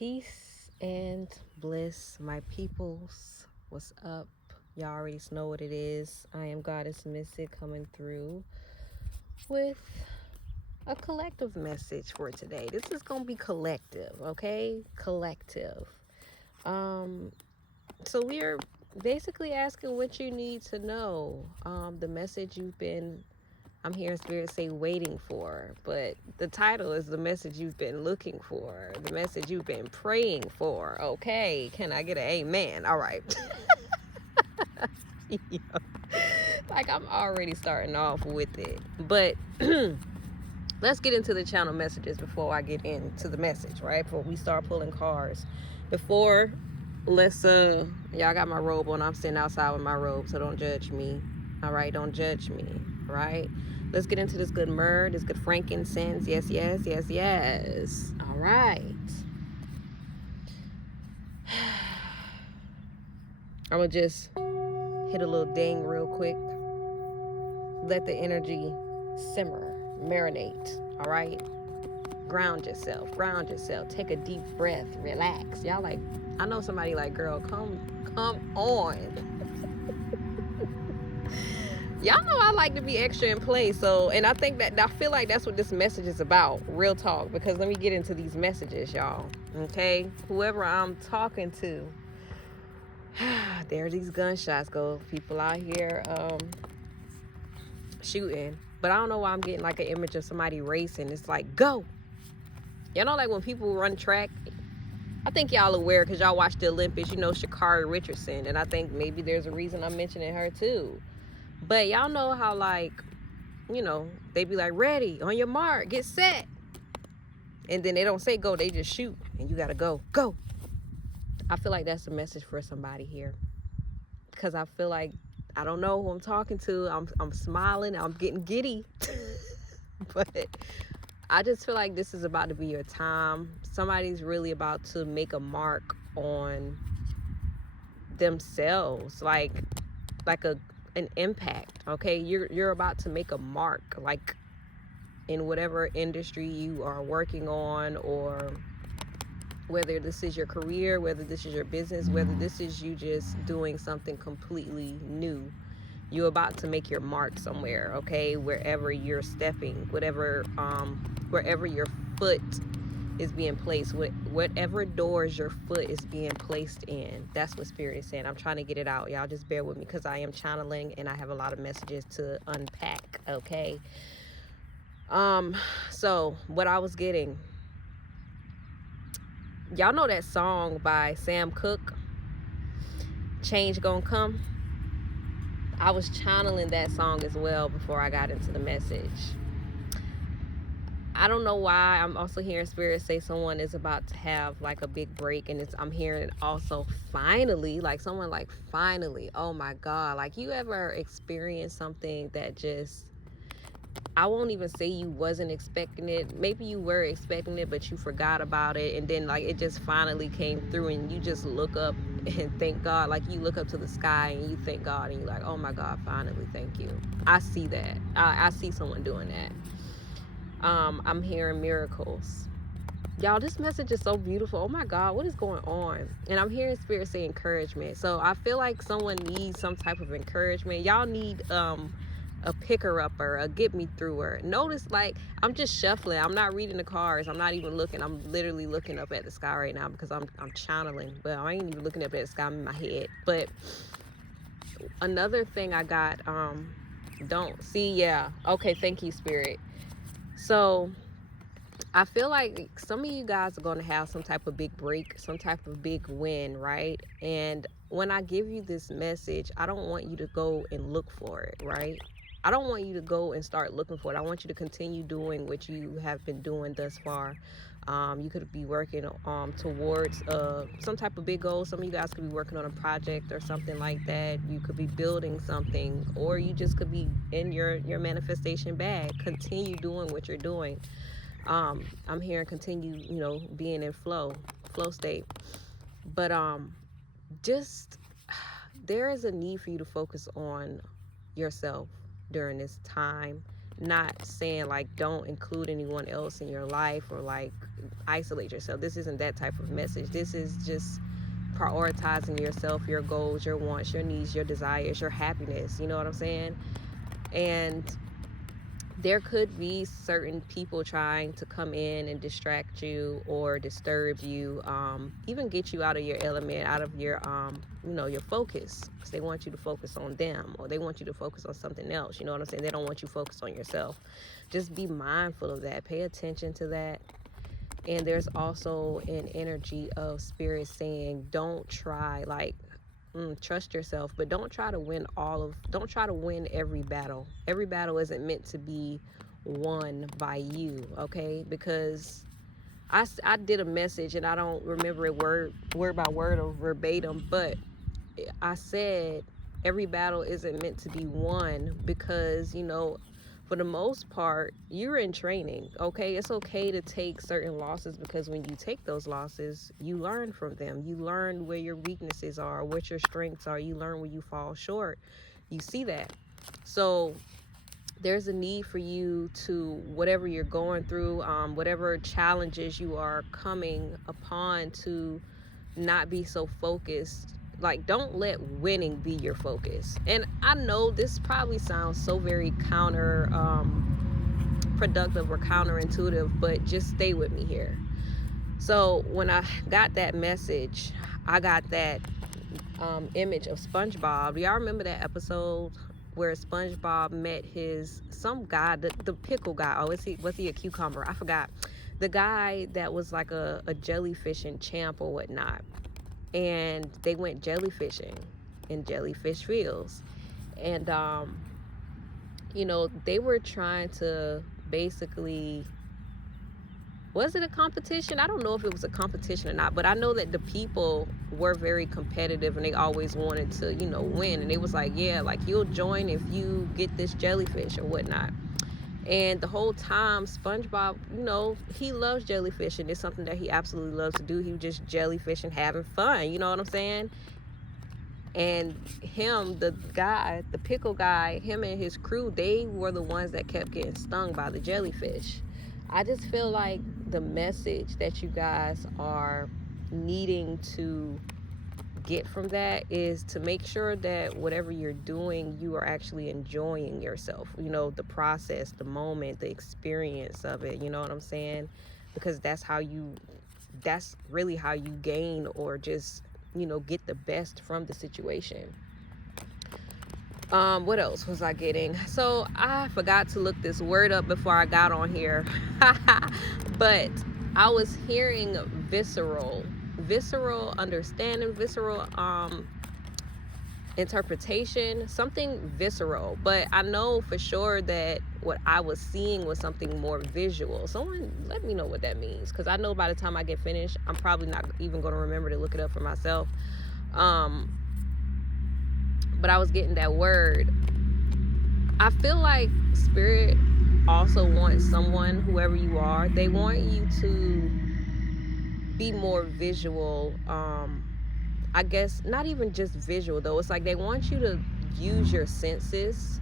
Peace and bliss, my peoples. What's up? Y'all already know what it is. I am Goddess Mystic coming through with a collective message for today. This is gonna be collective, okay? Collective. Um, so we are basically asking what you need to know. The message you've been I'm hearing Spirit say waiting for, but the title is the message you've been looking for, the message you've been praying for. Okay, can I get an amen? All right. Like I'm already starting off with it. But let's get into the channel messages before I get into the message, right? Before we start pulling cards. Before, y'all got my robe on. I'm sitting outside with my robe, so don't judge me. All right, don't judge me, right? Let's get into this good myrrh, this good frankincense. Yes, yes, yes, yes. All right. I'm gonna just hit a little ding real quick. Let the energy simmer, marinate. All right. Ground yourself. Ground yourself. Take a deep breath. Relax. Y'all like, I know somebody like, girl, come on. Y'all know I like to be extra in play. So, and I feel like that's what this message is about. Real talk. Because let me get into these messages, y'all. Okay? Whoever I'm talking to. There these gunshots go. People out here shooting. But I don't know why I'm getting like an image of somebody racing. It's like, go. Y'all know like when people run track, I think y'all aware because y'all watch the Olympics, you know, Sha'Carri Richardson. And I think maybe there's a reason I'm mentioning her too. But y'all know how like, you know, they be like, ready, on your mark, get set. And then they don't say go, they just shoot. And you got to go. I feel like that's a message for somebody here. Because I feel like, I don't know who I'm talking to. I'm smiling. I'm getting giddy. But I just feel like this is about to be your time. Somebody's really about to make a mark on themselves, like an impact. Okay, you're about to make a mark, like in whatever industry you are working on, or whether this is your career, whether this is your business, whether this is you just doing something completely new. You're about to make your mark somewhere, okay? Wherever you're stepping, wherever your foot is being placed, whatever doors your foot is being placed in. That's what Spirit is saying. I'm trying to get it out. Y'all just bear with me because I am channeling and I have a lot of messages to unpack, okay? So what I was getting, y'all know that song by Sam Cooke, Change Gonna Come? I was channeling that song as well before I got into the message. I don't know why I'm also hearing Spirit say someone is about to have like a big break, and I'm hearing also finally, like someone like finally, oh my God, like you ever experienced something that just, I won't even say you wasn't expecting it. Maybe you were expecting it, but you forgot about it. And then like it just finally came through and you just look up and thank God. Like you look up to the sky and you thank God and you're like, oh my God, finally, thank you. I see that. I see someone doing that. I'm hearing miracles. Y'all, this message is so beautiful. Oh my God, what is going on? And I'm hearing Spirit say encouragement. So I feel like someone needs some type of encouragement. Y'all need a picker upper, a get me througher. Notice like I'm just shuffling. I'm not reading the cards. I'm not even looking. I'm literally looking up at the sky right now because I'm channeling. Well, I ain't even looking up at the sky. I'm in my head. But another thing I got, don't see, yeah. Okay, thank you, Spirit. So I feel like some of you guys are going to have some type of big break, some type of big win, right? And when I give you this message, I don't want you to go and look for it, right? I don't want you to go and start looking for it. I want you to continue doing what you have been doing thus far. You could be working towards some type of big goal. Some of you guys could be working on a project or something like that. You could be building something, or you just could be in your manifestation bag. Continue doing what you're doing. I'm hearing continue, being in flow state. But just there is a need for you to focus on yourself during this time. not saying like don't include anyone else in your life or like isolate yourself. This isn't that type of message. This is just prioritizing yourself, your goals, your wants, your needs, your desires, your happiness. You know what I'm saying? And there could be certain people trying to come in and distract you or disturb you, even get you out of your element, out of your your focus, because they want you to focus on them or they want you to focus on something else. You know what I'm saying? They don't want you focused on yourself. Just be mindful of that. Pay attention to that. And there's also an energy of spirit saying don't try like trust yourself, but don't try to win every battle. Every battle isn't meant to be won by you, okay? Because I did a message and I don't remember it word by word or verbatim, but I said every battle isn't meant to be won because, for the most part, you're in training, okay? It's okay to take certain losses because when you take those losses, you learn from them. You learn where your weaknesses are, what your strengths are. You learn where you fall short. You see that. So there's a need for you to, whatever you're going through, whatever challenges you are coming upon, to not be so focused. Like, don't let winning be your focus. And I know this probably sounds so very counter productive or counterintuitive, but just stay with me here. So when I got that message, I got that image of SpongeBob. Do y'all remember that episode where SpongeBob met some guy, the pickle guy? Oh, was he a cucumber? I forgot. The guy that was like a jellyfishing champ or whatnot. And they went jellyfishing in jellyfish fields. And, they were trying to basically, was it a competition? I don't know if it was a competition or not, but I know that the people were very competitive and they always wanted to, win. And it was like, yeah, like you'll join if you get this jellyfish or whatnot. And the whole time, SpongeBob, he loves jellyfishing. It's something that he absolutely loves to do. He was just jellyfishing, having fun. You know what I'm saying? And him, the guy, the pickle guy, him and his crew, they were the ones that kept getting stung by the jellyfish. I just feel like the message that you guys are needing to get from that is to make sure that whatever you're doing, you are actually enjoying yourself, the process, the moment, the experience of it. You know what I'm saying? Because that's really how you gain or just get the best from the situation. What else was I getting? So I forgot to look this word up before I got on here. But I was hearing visceral understanding, visceral interpretation, something visceral. But I know for sure that what I was seeing was something more visual. Someone let me know what that means, because I know by the time I get finished, I'm probably not even going to remember to look it up for myself. But I was getting that word. I feel like spirit also wants someone, whoever you are, they want you to be more visual. I guess not even just visual though. It's like they want you to use your senses,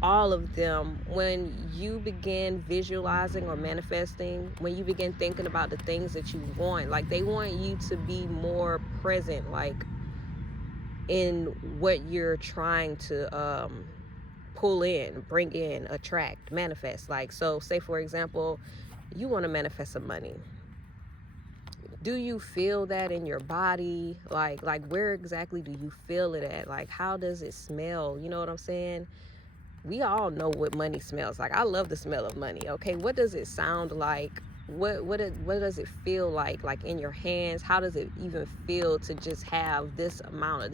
all of them, when you begin visualizing or manifesting, when you begin thinking about the things that you want. Like they want you to be more present, like in what you're trying to pull in, bring in, attract, manifest. Like, so say for example, you want to manifest some money. Do you feel that in your body? Like where exactly do you feel it at? Like, how does it smell? You know what I'm saying? We all know what money smells like. I love the smell of money. Okay, what does it sound like? What does it feel like in your hands? How does it even feel to just have this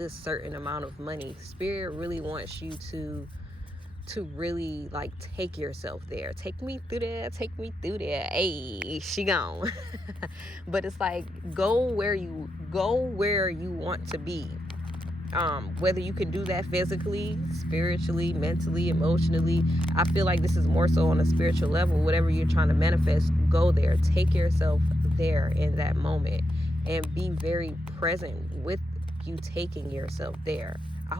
certain amount of money? Spirit really wants you to really like take yourself there. Take me through there. Hey, she gone. But it's like go where you want to be. Whether you can do that physically, spiritually, mentally, emotionally. I feel like this is more so on a spiritual level. Whatever you're trying to manifest, go there. Take yourself there in that moment and be very present with you taking yourself there. I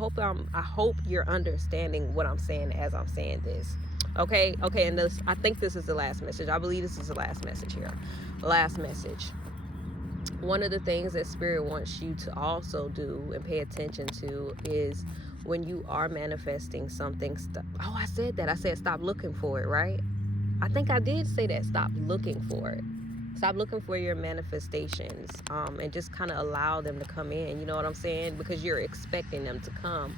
hope you're understanding what I'm saying as I'm saying this. Okay, and this, I think this is the last message. I believe this is the last message here. Last message. One of the things that Spirit wants you to also do and pay attention to is when you are manifesting something. I said that. I said stop looking for it, right? I think I did say that. Stop looking for it. Stop looking for your manifestations, and just kind of allow them to come in. You know what I'm saying? Because you're expecting them to come.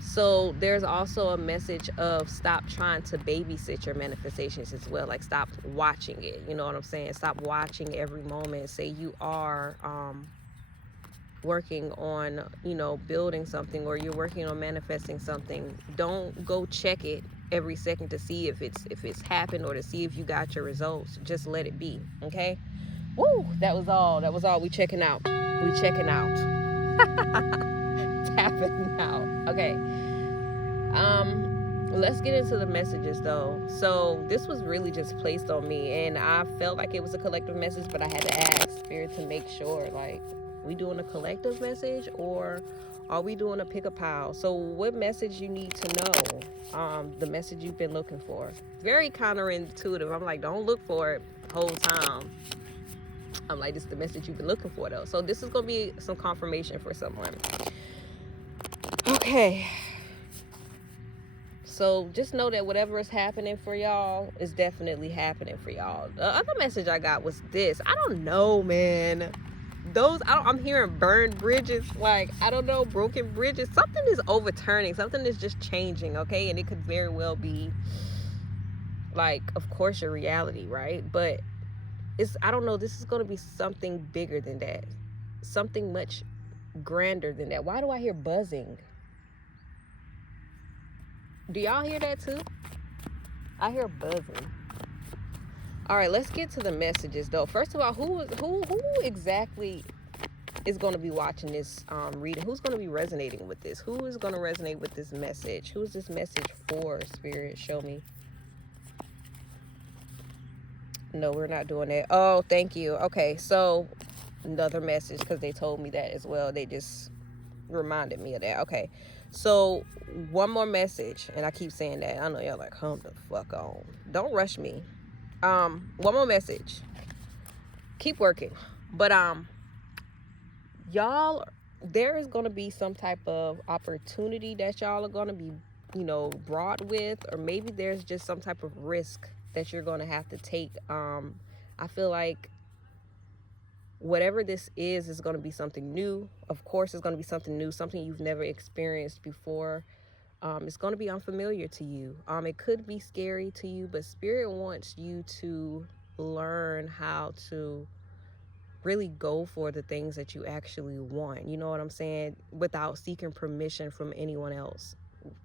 So there's also a message of stop trying to babysit your manifestations as well. Like stop watching it. You know what I'm saying? Stop watching every moment. Say you are working on, building something, or you're working on manifesting something. Don't go check it every second to see if it's happened or to see if you got your results. Just let it be. Okay? Woo! That was all. We checking out. Tapping out. Okay. Let's get into the messages though. So this was really just placed on me, and I felt like it was a collective message, but I had to ask Spirit to make sure, like, we doing a collective message or are we doing a pick a pile? So what message you need to know? The message you've been looking for. Very counterintuitive. I'm like, don't look for it the whole time. I'm like, this is the message you've been looking for though. So this is gonna be some confirmation for someone. Okay. So just know that whatever is happening for y'all is definitely happening for y'all. The other message I got was this. I don't know, man. I'm hearing burned bridges. Like, I don't know, broken bridges. Something is overturning. Something is just changing, okay? And it could very well be, like, of course, your reality, right? But I don't know. This is going to be something bigger than that. Something much grander than that. Why do I hear buzzing? Do y'all hear that too? I hear buzzing. All right, let's get to the messages though. First of all, who exactly is going to be watching this reading? Who's going to be resonating with this? Who is going to resonate with this message? Who is this message for, Spirit? Show me. No, we're not doing that. Oh, thank you. Okay, so another message, because they told me that as well. They just reminded me of that. Okay, so one more message, and I keep saying that. I know y'all like, come the fuck on. Don't rush me. One more message. Keep working. But y'all, there is going to be some type of opportunity that y'all are going to be, brought with, or maybe there's just some type of risk that you're going to have to take. I feel like whatever this is going to be something new. Of course, it's going to be something new, something you've never experienced before. It's going to be unfamiliar to you. It could be scary to you, but Spirit wants you to learn how to really go for the things that you actually want. You know what I'm saying? Without seeking permission from anyone else,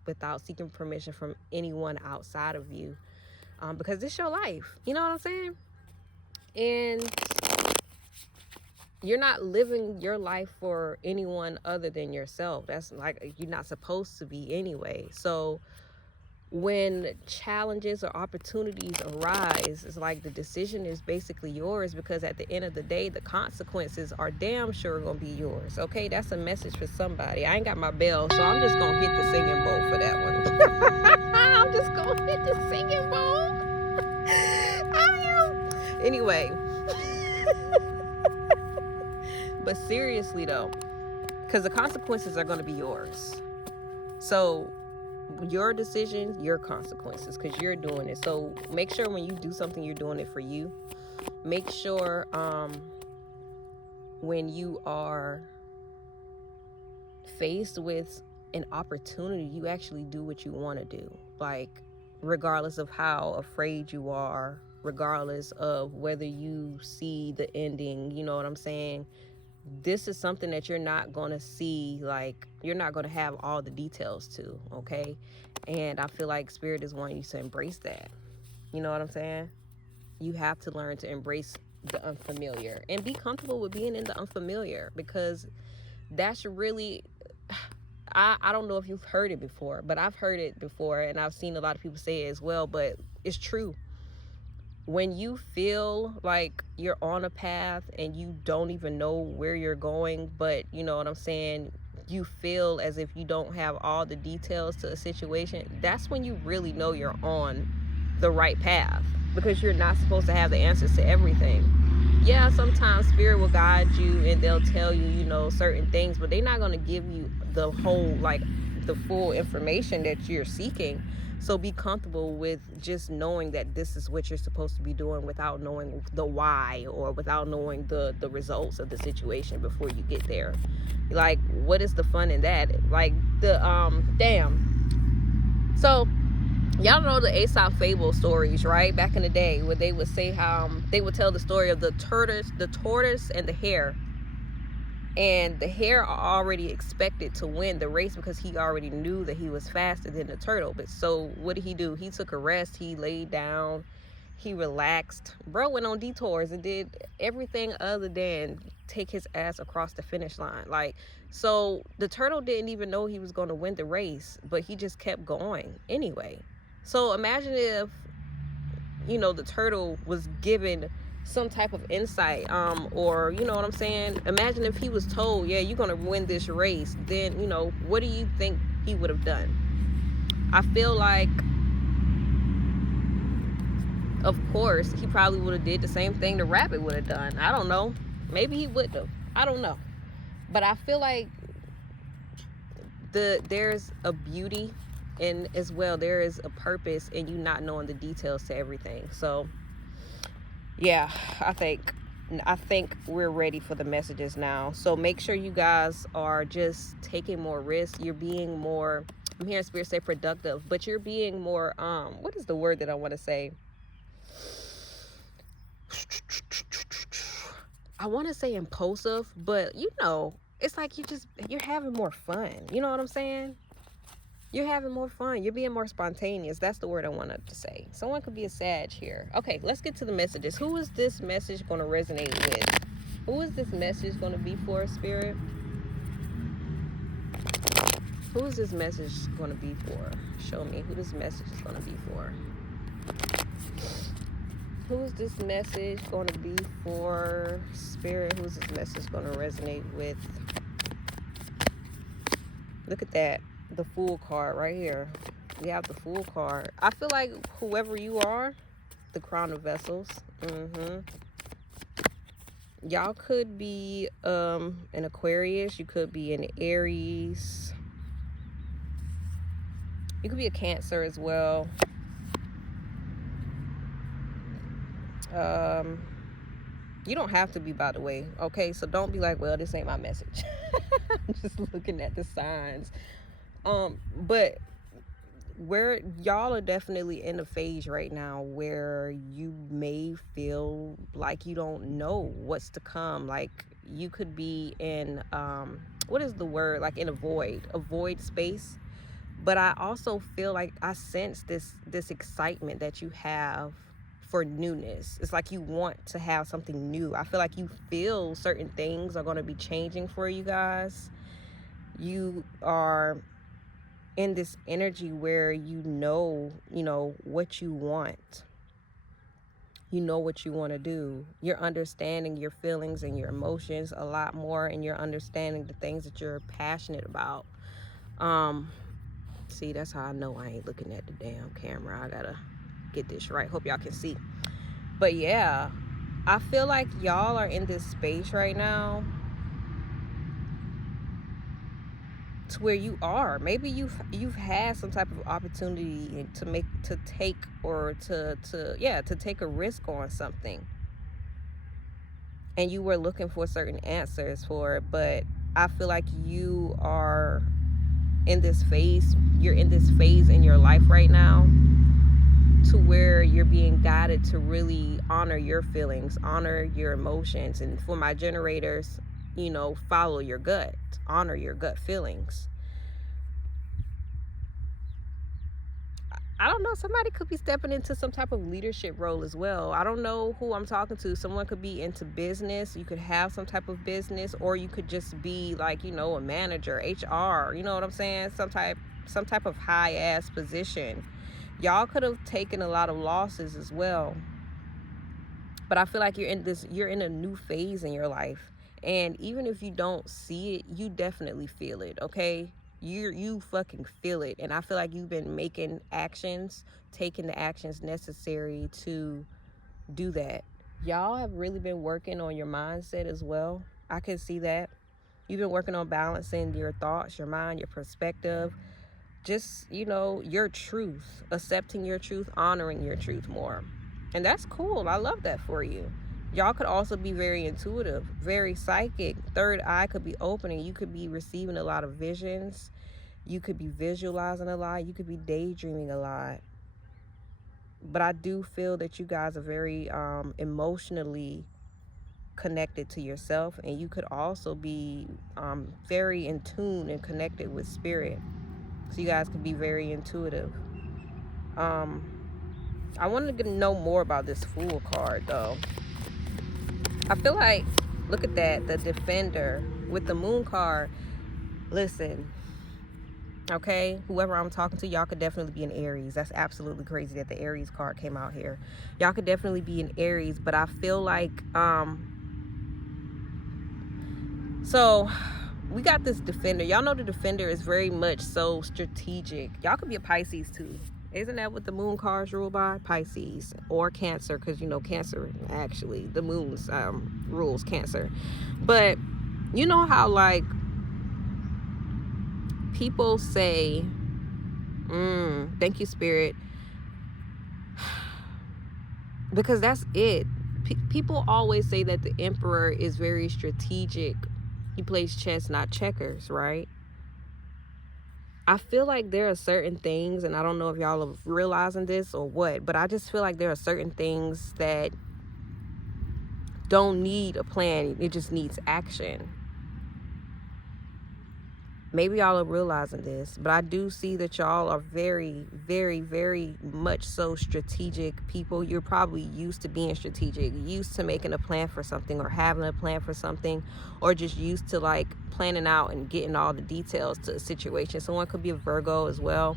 without seeking permission from anyone outside of you, because it's your life. You know what I'm saying? And you're not living your life for anyone other than yourself. That's like, you're not supposed to be anyway. So when challenges or opportunities arise, it's like the decision is basically yours, because at the end of the day, the consequences are damn sure gonna be yours. Okay, that's a message for somebody. I ain't got my bell, so I'm just gonna hit the singing bowl for that one. I'm just gonna hit the singing bowl. Anyway. But seriously though, because the consequences are going to be yours. So your decision, your consequences, because you're doing it. So make sure when you do something, you're doing it for you. Make sure when you are faced with an opportunity, you actually do what you want to do. Like, regardless of how afraid you are, regardless of whether you see the ending, you know what I'm saying? This is something that you're not going to see, like, you're not going to have all the details to, okay? And I feel like Spirit is wanting you to embrace that. You know what I'm saying? You have to learn to embrace the unfamiliar and be comfortable with being in the unfamiliar, because that's really, I don't know if you've heard it before, but I've heard it before, and I've seen a lot of people say it as well, but it's true. When you feel like you're on a path and you don't even know where you're going, but you know what I'm saying, you feel as if you don't have all the details to a situation, that's when you really know you're on the right path, because you're not supposed to have the answers to everything. Yeah, sometimes spirit will guide you and they'll tell you, you know, certain things, but they're not going to give you the whole, like, the full information that you're seeking. So be comfortable with just knowing that this is what you're supposed to be doing without knowing the why, or without knowing the results of the situation before you get there. Like, what is the fun in that? Like, the so y'all know the Aesop fable stories, right? Back in the day, where they would say how they would tell the story of the tortoise and the hare. And the hare are already expected to win the race because he already knew that he was faster than the turtle. But so what did he do? He took a rest, he laid down, he relaxed. Bro went on detours and did everything other than take his ass across the finish line. Like, so the turtle didn't even know he was going to win the race, but he just kept going anyway. So imagine if, you know, the turtle was given some type of insight, or, you know what I'm saying? Imagine if he was told, yeah, you're going to win this race. Then, you know, what do you think he would have done? I feel like, of course, he probably would have did the same thing the rabbit would have done. I don't know. Maybe he wouldn't have. I don't know. But I feel like there's a beauty, and as well, there is a purpose in you not knowing the details to everything. So yeah, I think we're ready for the messages now. So make sure you guys are just taking more risks. You're being more, I'm hearing spirit say productive, but you're being more, what is the word that I want to say? I want to say impulsive, but you know, it's like you're having more fun. You know what I'm saying? You're having more fun. You're being more spontaneous. That's the word I wanted to say. Someone could be a Sag here. Okay, let's get to the messages. Who is this message going to resonate with? Who is this message going to be for, Spirit? Who is this message going to be for? Show me who this message is going to be for. Who is this message going to be for, Spirit? Who is this message going to resonate with? Look at that. The Fool card right here. We have the Fool card. I feel like whoever you are, the Crown of Vessels. Y'all could be an Aquarius. You could be an Aries. You could be a Cancer as well. You don't have to be, by the way. Okay, so don't be like, well, this ain't my message. I'm just looking at the signs. But where y'all are definitely in a phase right now where you may feel like you don't know what's to come. Like, you could be in what is the word, like in a void space. But I also feel like I sense this excitement that you have for newness. It's like you want to have something new. I feel like you feel certain things are going to be changing for you guys. You are in this energy where you know what you want. You know what you want to do. You're understanding your feelings and your emotions a lot more, and you're understanding the things that you're passionate about. See, that's how I know I ain't looking at the damn camera. I gotta get this right. Hope y'all can see. But yeah, I feel like y'all are in this space right now to where you are. Maybe you've had some type of opportunity to take a risk on something, and you were looking for certain answers for it. But I feel like you are in this phase. You're in this phase in your life right now to where you're being guided to really honor your feelings, honor your emotions. And for my generators, follow your gut, honor your gut feelings. I don't know, somebody could be stepping into some type of leadership role as well. I don't know who I'm talking to. Someone could be into business. You could have some type of business, or you could just be like, a manager, HR, you know what I'm saying? Some type of high ass position. Y'all could have taken a lot of losses as well. But I feel like you're in a new phase in your life. And even if you don't see it, you definitely feel it, okay? You fucking feel it. And I feel like you've been making actions, taking the actions necessary to do that. Y'all have really been working on your mindset as well. I can see that. You've been working on balancing your thoughts, your mind, your perspective, just, your truth, accepting your truth, honoring your truth more. And that's cool. I love that for you. Y'all could also be very intuitive, very psychic. Third eye could be opening. You could be receiving a lot of visions. You could be visualizing a lot. You could be daydreaming a lot. But I do feel that you guys are very emotionally connected to yourself, and you could also be very in tune and connected with spirit. So you guys could be very intuitive. I wanted to know more about this Fool card, though. I feel like, look at that, the Defender with the Moon card. Listen, okay, whoever I'm talking to, y'all could definitely be an Aries. That's absolutely crazy that the Aries card came out here. Y'all could definitely be an Aries, but I feel like, so we got this Defender. Y'all know the Defender is very much so strategic. Y'all could be a Pisces too. Isn't that what the moon cards rule by? Pisces or Cancer, because Cancer, actually, the moon's rules Cancer. But you know how, like, people say, thank you, Spirit, because that's it. People always say that the Emperor is very strategic. He plays chess, not checkers, right? I feel like there are certain things, and I don't know if y'all are realizing this or what, but I just feel like there are certain things that don't need a plan. It just needs action. Maybe y'all are realizing this, but I do see that y'all are very, very, very much so strategic people. You're probably used to being strategic, used to making a plan for something or having a plan for something, or just used to like planning out and getting all the details to a situation. Someone could be a Virgo as well.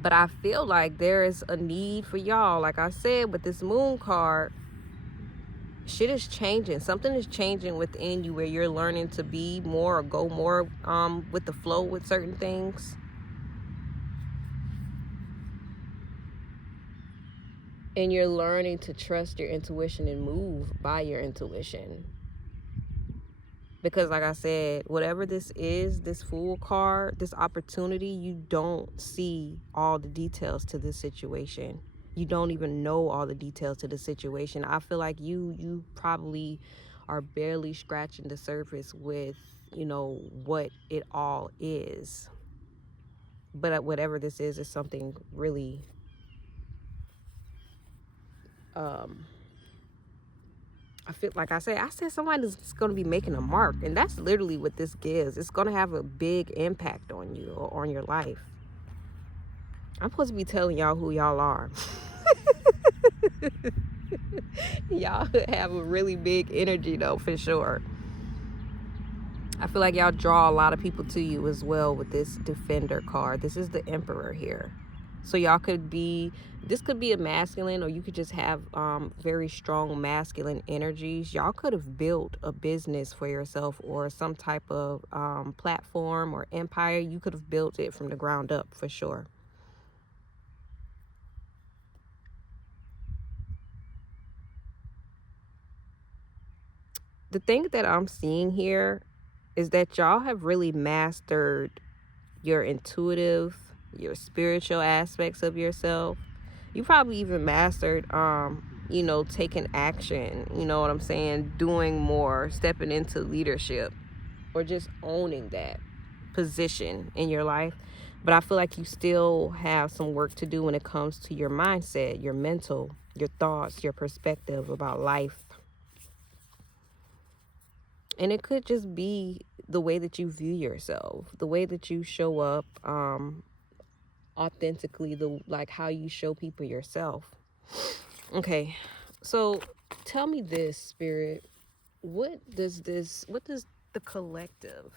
But I feel like there is a need for y'all. Like I said, with this Moon card, shit is changing. Something is changing within you where you're learning to be more or go more with the flow with certain things. And you're learning to trust your intuition and move by your intuition. Because like I said, whatever this is, this Fool card, this opportunity, you don't see all the details to this situation. You don't even know all the details to the situation. I feel like you probably are barely scratching the surface with, what it all is. But whatever this is something really I feel like I said somebody's going to be making a mark, and that's literally what this gives. It's going to have a big impact on you or on your life. I'm supposed to be telling y'all who y'all are. Y'all have a really big energy though, for sure. I feel like y'all draw a lot of people to you as well with this Defender card. This is the Emperor here. So y'all could be, this could be a masculine, or you could just have very strong masculine energies. Y'all could have built a business for yourself or some type of platform or empire. You could have built it from the ground up for sure. The thing that I'm seeing here is that y'all have really mastered your intuitive, your spiritual aspects of yourself. You probably even mastered taking action, you know what I'm saying, doing more, stepping into leadership, or just owning that position in your life. But I feel like you still have some work to do when it comes to your mindset, your mental, your thoughts, your perspective about life. And it could just be the way that you view yourself, the way that you show up authentically, like how you show people yourself. Okay, so tell me this, Spirit. What does the collective,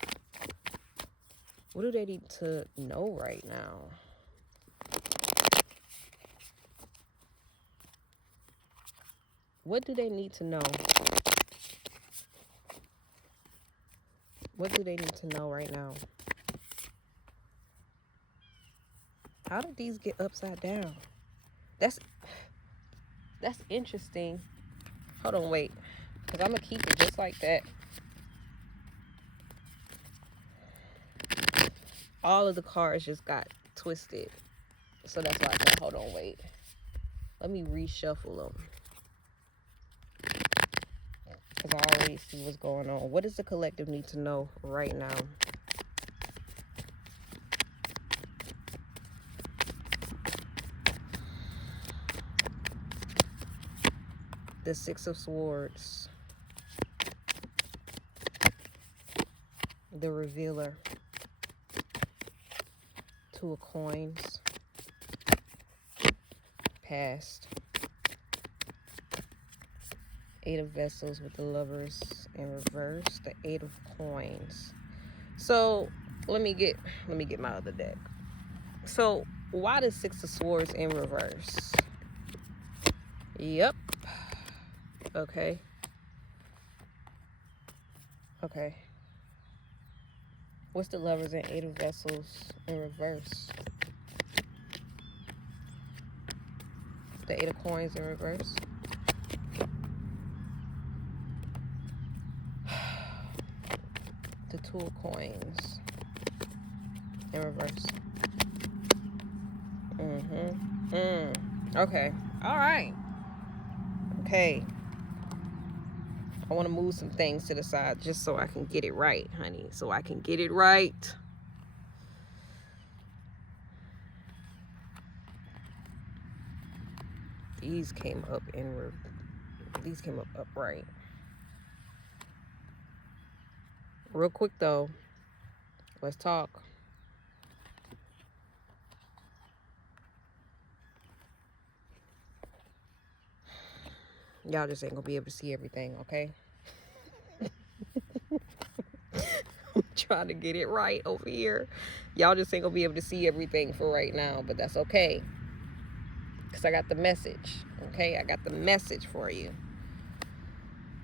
what do they need to know right now? What do they need to know? What do they need to know right now? How did these get upside down? That's interesting. Hold on, wait. Because I'm going to keep it just like that. All of the cards just got twisted. So that's why I said, hold on, wait. Let me reshuffle them. Because I already see what's going on. What does the collective need to know right now? The Six of Swords. The Revealer. Two of Coins. Past. Eight of Vessels with the Lovers in reverse. The Eight of Coins. So let me get my other deck. So why the Six of Swords in reverse? Yep. Okay. Okay. What's the Lovers and Eight of Vessels in reverse? The Eight of Coins in reverse. The Two of Coins in reverse. Okay. All right. Okay. I want to move some things to the side just so I can get it right, honey. So I can get it right. These came up upright. Real quick though, let's talk. Y'all just ain't gonna be able to see everything, okay? I'm trying to get it right over here. Y'all just ain't gonna be able to see everything for right now, but that's okay. Because I got the message, okay? I got the message for you.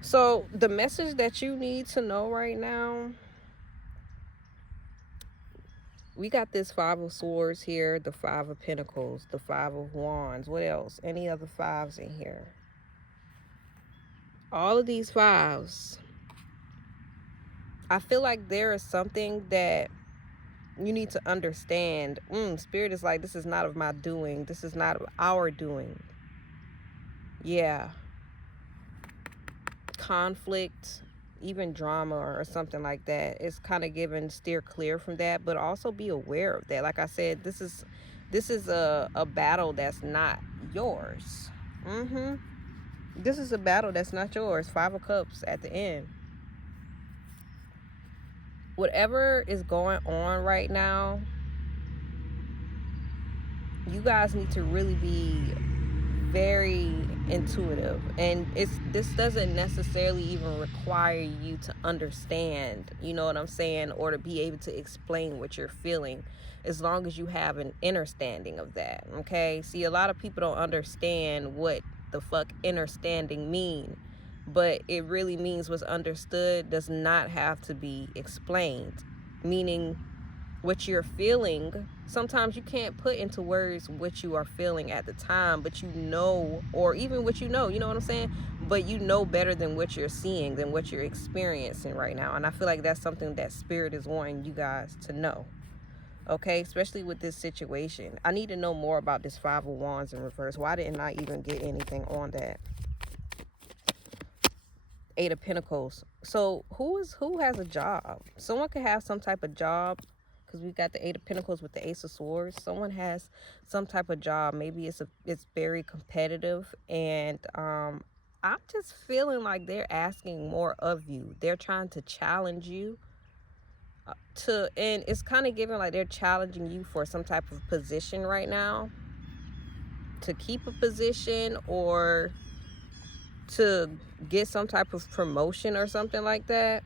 So the message that you need to know right now, we got this Five of Swords here, the Five of Pentacles, the Five of Wands. What else? Any other fives in here? All of these fives, I feel like there is something that you need to understand. Spirit is like, this is not of my doing. This is not of our doing. Yeah. Conflict, even drama or something like that. It's kind of given steer clear from that, but also be aware of that. Like I said, this is a battle that's not yours. This is a battle that's not yours. Five of Cups at the end. Whatever is going on right now, you guys need to really be very intuitive, and this doesn't necessarily even require you to understand, you know what I'm saying, or to be able to explain what you're feeling, as long as you have an understanding of that. Okay, see, a lot of people don't understand what the fuck understanding mean, but it really means what's understood does not have to be explained, meaning what you're feeling, sometimes you can't put into words what you are feeling at the time, but you know, or even what you know what I'm saying? But you know better than what you're seeing, than what you're experiencing right now. And I feel like that's something that Spirit is wanting you guys to know. Okay, especially with this situation. I need to know more about this Five of Wands in reverse. Why didn't I even get anything on that? Eight of Pentacles. So who has a job? Someone could have some type of job, because we've got the Eight of Pentacles with the Ace of Swords. Someone has some type of job. Maybe it's very competitive, and I'm just feeling like they're asking more of you. They're trying to challenge you and it's kind of giving like they're challenging you for some type of position right now, to keep a position or to get some type of promotion or something like that.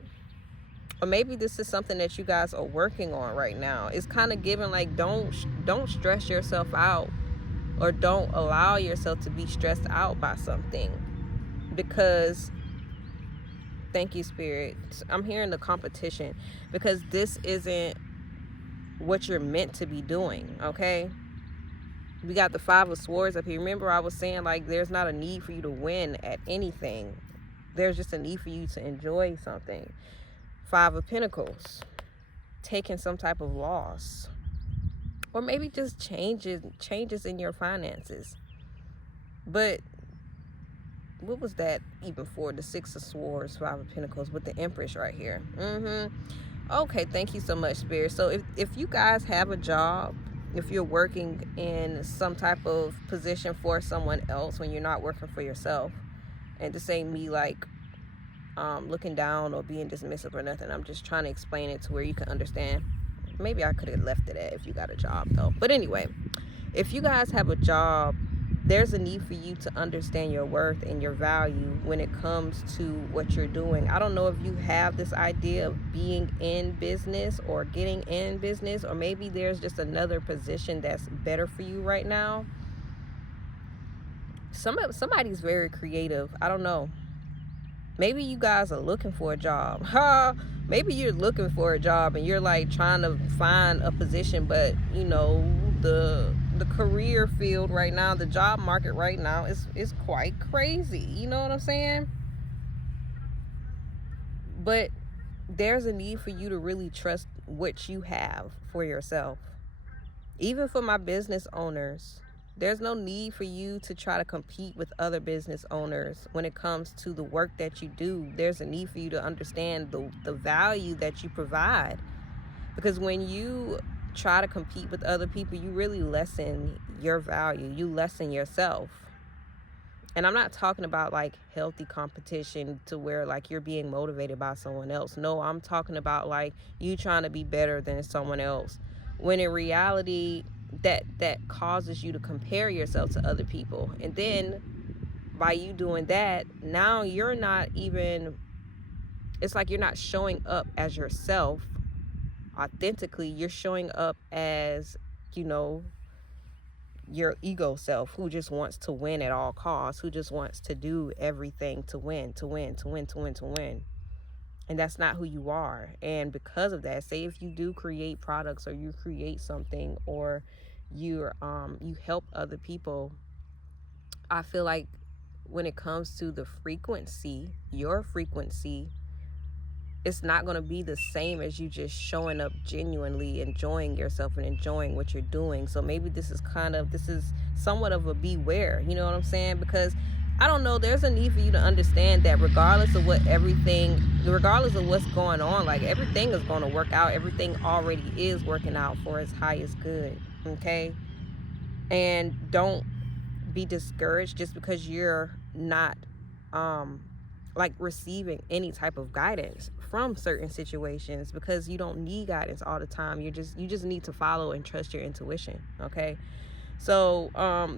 Or maybe this is something that you guys are working on right now. It's kind of giving like, don't stress yourself out, or don't allow yourself to be stressed out by something, because Thank you, Spirit. I'm hearing the competition, because this isn't what you're meant to be doing, okay? We got the Five of Swords up here. Remember, I was saying, like, there's not a need for you to win at anything. There's just a need for you to enjoy something. Five of Pentacles. Taking some type of loss. Or maybe just changes in your finances. But what was that even for? The Six of Swords, Five of Pentacles with the Empress right here. Okay, thank you so much, Spirit. So if you guys have a job, if you're working in some type of position for someone else when you're not working for yourself, and this ain't me like looking down or being dismissive or nothing. I'm just trying to explain it to where you can understand. Maybe I could have left it at if you got a job though. But anyway, if you guys have a job, there's a need for you to understand your worth and your value when it comes to what you're doing. I don't know if you have this idea of being in business or getting in business, or maybe there's just another position that's better for you right now. Somebody's very creative. I don't know. Maybe you guys are looking for a job. Maybe you're looking for a job and you're like trying to find a position, but you know, the career field right now, the job market right now is quite crazy. You know what I'm saying? But there's a need for you to really trust what you have for yourself. Even for my business owners, there's no need for you to try to compete with other business owners when it comes to the work that you do. There's a need for you to understand the value that you provide. Because when you try to compete with other people, you really lessen your value. You lessen yourself. And I'm not talking about like healthy competition to where like you're being motivated by someone else. No, I'm talking about like you trying to be better than someone else, when in reality that causes you to compare yourself to other people. And then by you doing that, now you're not even, it's like you're not showing up as yourself authentically. You're showing up as, you know, your ego self, who just wants to win at all costs, who just wants to do everything to win. And that's not who you are. And because of that, say if you do create products or you create something or you help other people, I feel like when it comes to the frequency, your frequency, it's not going to be the same as you just showing up genuinely enjoying yourself and enjoying what you're doing. So maybe this is somewhat of a beware, you know what I'm saying? Because I don't know, there's a need for you to understand that regardless of what's going on, like everything is going to work out. Everything already is working out for its highest good, okay? And don't be discouraged just because you're not like receiving any type of guidance from certain situations, because you don't need guidance all the time. You just need to follow and trust your intuition, okay? So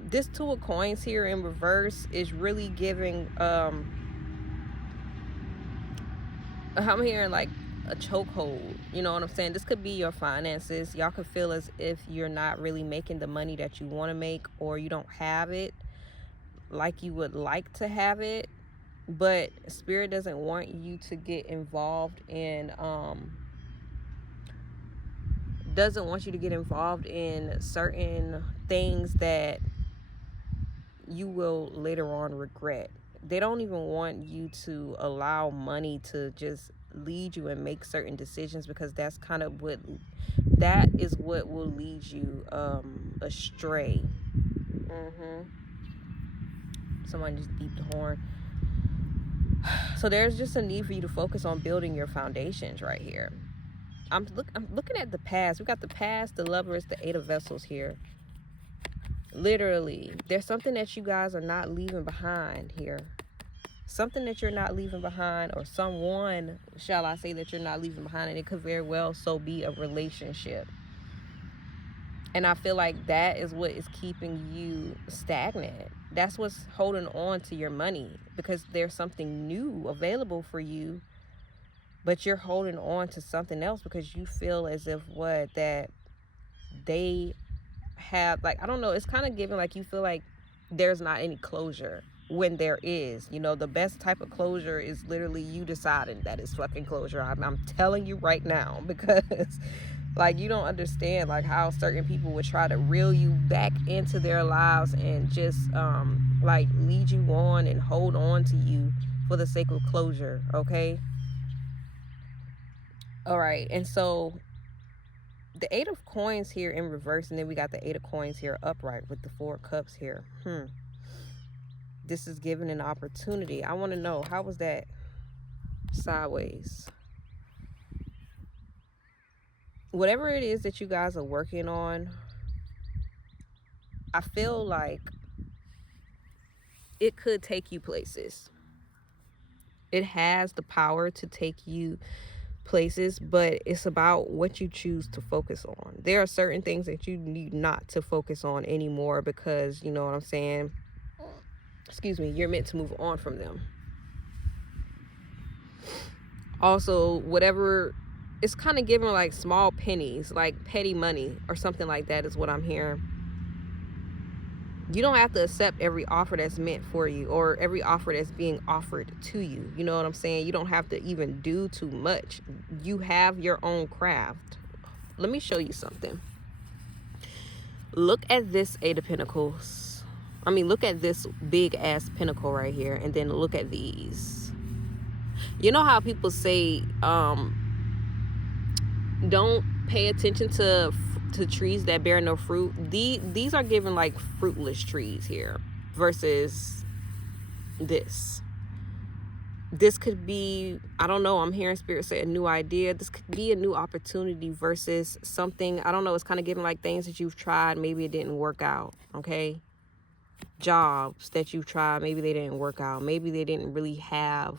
this Two of Coins here in reverse is really giving I'm hearing like a chokehold, you know what I'm saying? This could be your finances. Y'all could feel as if you're not really making the money that you want to make, or you don't have it like you would like to have it. But Spirit doesn't want you to get involved in certain things that you will later on regret. They don't even want you to allow money to just lead you and make certain decisions, because that is what will lead you astray. Someone just beeped the horn. So there's just a need for you to focus on building your foundations right here. I'm looking at the past. We got the past, the Lovers, the Eight of Vessels here. Literally, there's something that you guys are not leaving behind here. Something that you're not leaving behind, or someone, shall I say, that you're not leaving behind, and it could very well so be a relationship. And I feel like that is what is keeping you stagnant. That's what's holding on to your money, because there's something new available for you, but you're holding on to something else because you feel as if that they have, like, I don't know, it's kind of giving like you feel like there's not any closure. when there is. You know, the best type of closure is literally you deciding that it's fucking closure. I'm telling you right now, because like, you don't understand like how certain people would try to reel you back into their lives and just like lead you on and hold on to you for the sake of closure. Okay. All right. And so the 8 of coins here in reverse, and then we got the 8 of coins here upright with the 4 of cups here. This is given an opportunity. I want to know, how was that sideways? Whatever it is that you guys are working on, I feel like it could take you places. It has the power to take you places, but it's about what you choose to focus on. There are certain things that you need not to focus on anymore, because, you know what I'm saying, excuse me, you're meant to move on from them. Also, whatever, it's kind of giving like small pennies, like petty money or something like that is what I'm hearing. You don't have to accept every offer that's meant for you, or every offer that's being offered to you. You know what I'm saying? You don't have to even do too much. You have your own craft. Let me show you something. Look at this 8 of Pentacles. I mean, look at this big ass pentacle right here, and then look at these. You know how people say don't pay attention to trees that bear no fruit? These are given like fruitless trees here, versus this could be, I don't know, I'm hearing spirit say a new idea. This could be a new opportunity, versus something, I don't know, it's kind of giving like things that you've tried, maybe it didn't work out. Okay, jobs that you've tried, maybe they didn't work out, maybe they didn't really have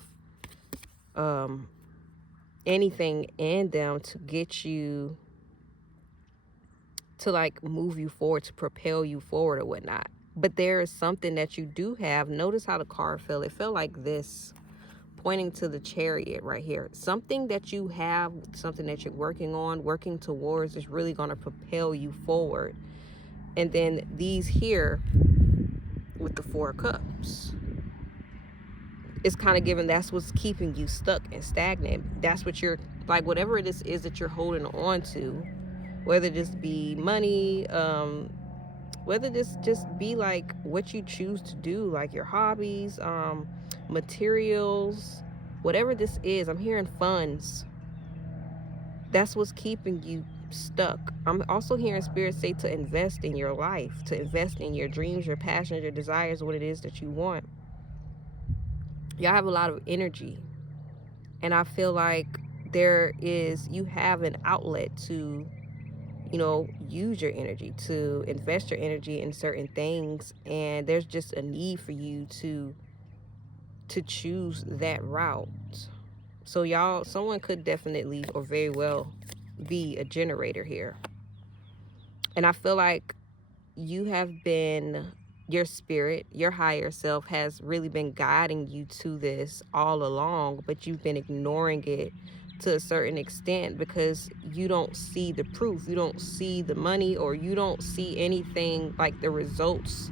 anything in them to get you to like move you forward, to propel you forward or whatnot. But there is something that you do have. Notice how the card fell. It felt like this, pointing to the Chariot right here. Something that you have, something that you're working on, working towards, is really going to propel you forward. And then these here with the 4 of Cups, it's kind of given that's what's keeping you stuck and stagnant. That's what you're like, whatever it is that you're holding on to, whether this be money, whether this just be like what you choose to do, like your hobbies, materials, whatever this is. I'm hearing funds. That's what's keeping you stuck. I'm also hearing spirit say to invest in your life, to invest in your dreams, your passions, your desires, what it is that you want. Y'all have a lot of energy, and I feel like you have an outlet to, you know, use your energy, to invest your energy in certain things, and there's just a need for you to choose that route. So y'all, someone could definitely or very well be a generator here. And I feel like you have been, your spirit, your higher self has really been guiding you to this all along, but you've been ignoring it to a certain extent because you don't see the proof, you don't see the money, or you don't see anything like the results.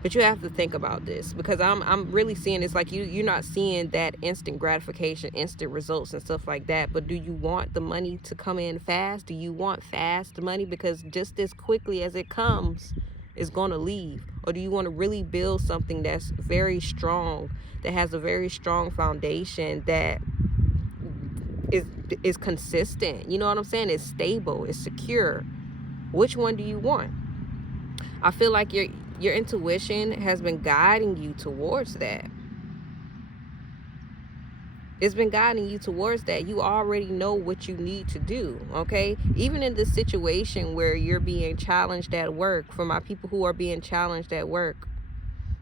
But you have to think about this, because I'm really seeing it's like you're not seeing that instant gratification, instant results and stuff like that. But do you want the money to come in fast? Do you want fast money? Because just as quickly as it comes, it's going to leave. Or do you want to really build something that's very strong, that has a very strong foundation, that is consistent? You know what I'm saying? It's stable, it's secure. Which one do you want? I feel like your intuition has been guiding you towards that. It's been guiding you towards that. You already know what you need to do, okay? Even in this situation where you're being challenged at work, for my people who are being challenged at work,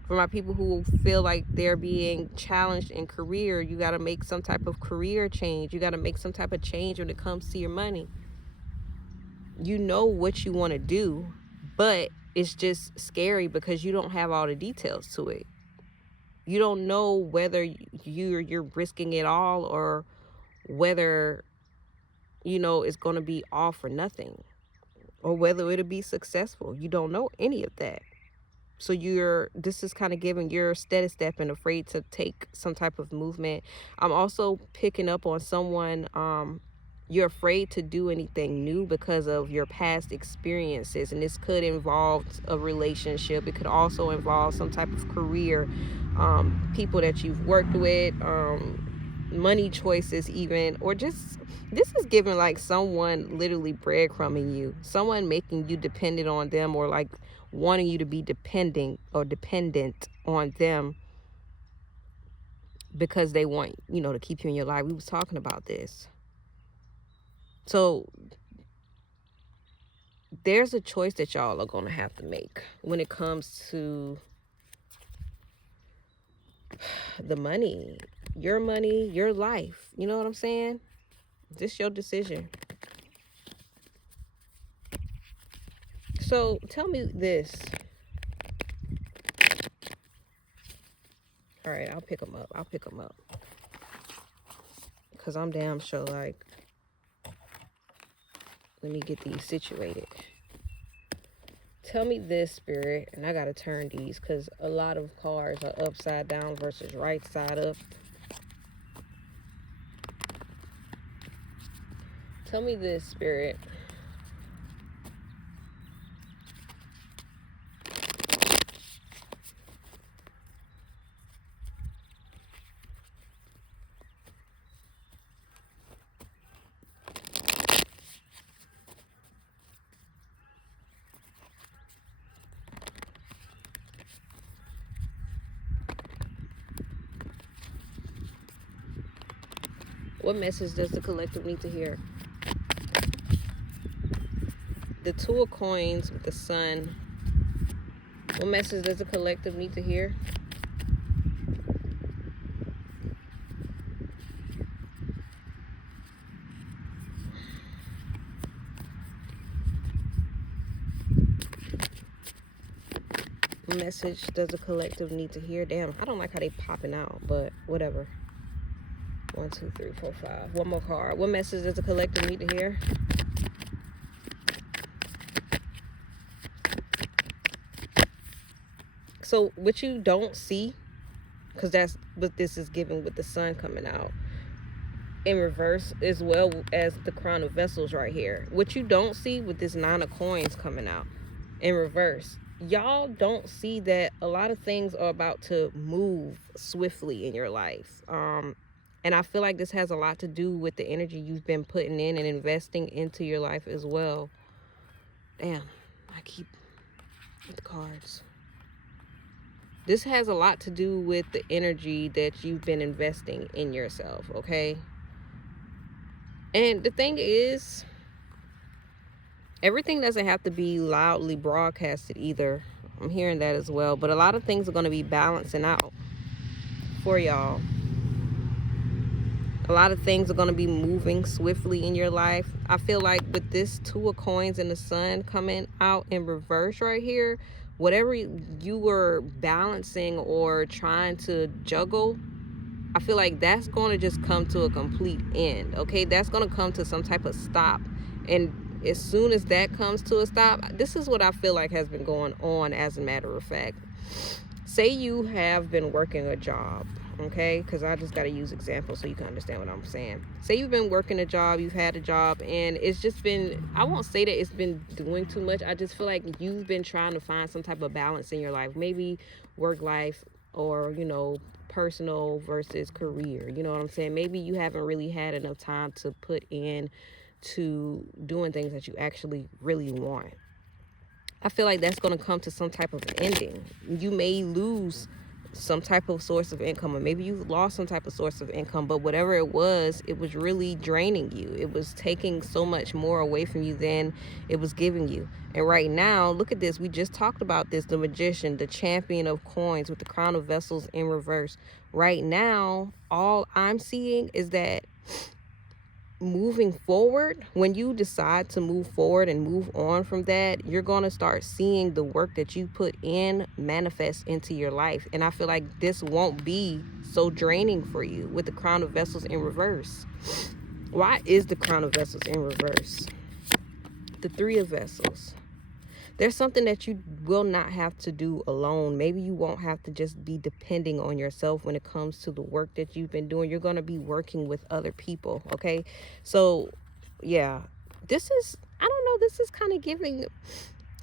for my people who feel like they're being challenged in career, you got to make some type of career change. You got to make some type of change when it comes to your money. You know what you want to do, but it's just scary because you don't have all the details to it. You don't know whether you're risking it all, or whether, you know, it's going to be all for nothing, or whether it'll be successful. You don't know any of that. So this is kind of giving you're steady stepping, afraid to take some type of movement. I'm also picking up on someone, you're afraid to do anything new because of your past experiences. And this could involve a relationship. It could also involve some type of career, people that you've worked with, money choices even, or just, this is giving like someone literally breadcrumbing you, someone making you dependent on them, or like wanting you to be dependent on them because they want, to keep you in your life. We was talking about this. So there's a choice that y'all are going to have to make when it comes to the money, your life. You know what I'm saying? This your decision. So tell me this. All right, I'll pick them up. Because I'm damn sure, like, let me get these situated. Tell me this, Spirit, and I got to turn these because a lot of cards are upside down versus right side up. Tell me this, Spirit. What message does the collective need to hear? The Two of Coins with the Sun. What message does the collective need to hear? What message does the collective need to hear? Damn, I don't like how they popping out, but whatever. 1, 2, 3, 4, 5. One more card. What message does the collective need to hear? So what you don't see, because that's what this is giving with the Sun coming out in reverse, as well as the Crown of Vessels right here. What you don't see with this Nine of Coins coming out in reverse, y'all don't see that a lot of things are about to move swiftly in your life. And I feel like this has a lot to do with the energy you've been putting in and investing into your life as well. Damn, I keep with the cards. This has a lot to do with the energy that you've been investing in yourself, okay? And the thing is, everything doesn't have to be loudly broadcasted either. I'm hearing that as well. But a lot of things are going to be balancing out for y'all. A lot of things are going to be moving swiftly in your life. I feel like with this Two of Coins and the Sun coming out in reverse right here, whatever you were balancing or trying to juggle, I feel like that's going to just come to a complete end, okay? That's going to come to some type of stop. And as soon as that comes to a stop, this is what I feel like has been going on, as a matter of fact. Say you have been working a job, okay? Because I just got to use examples so you can understand what I'm saying. Say you've been working a job, you've had a job, and it's just been, I won't say that it's been doing too much. I just feel like you've been trying to find some type of balance in your life. Maybe work life, or, personal versus career. You know what I'm saying? Maybe you haven't really had enough time to put in to doing things that you actually really want. I feel like that's going to come to some type of ending. You may lose some type of source of income, or maybe you lost some type of source of income, but whatever it was really draining you. It was taking so much more away from you than it was giving you. And right now, look at this. We just talked about this, the Magician, the Champion of Coins with the Crown of Vessels in reverse. Right now, all I'm seeing is that moving forward, when you decide to move forward and move on from that, you're going to start seeing the work that you put in manifest into your life. And I feel like this won't be so draining for you with the Crown of Vessels in reverse. Why is the Crown of Vessels in reverse? The Three of Vessels. There's something that you will not have to do alone. Maybe you won't have to just be depending on yourself when it comes to the work that you've been doing. You're going to be working with other people, okay? So, yeah, this is, I don't know, this is kind of giving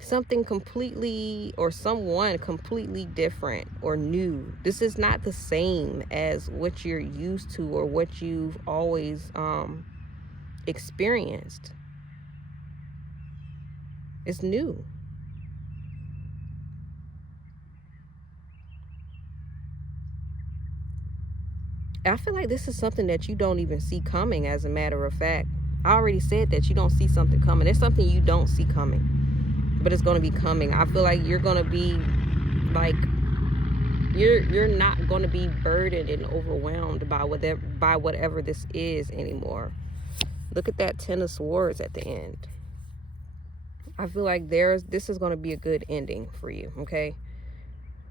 something completely, or someone completely different or new. This is not the same as what you're used to or what you've always experienced. It's new. I feel like this is something that you don't even see coming, as a matter of fact. I already said that you don't see something coming. There's something you don't see coming, but it's going to be coming. I feel like you're going to be like, you're not going to be burdened and overwhelmed by whatever this is anymore. Look at that 10 of Swords at the end. I feel like this is going to be a good ending for you, okay?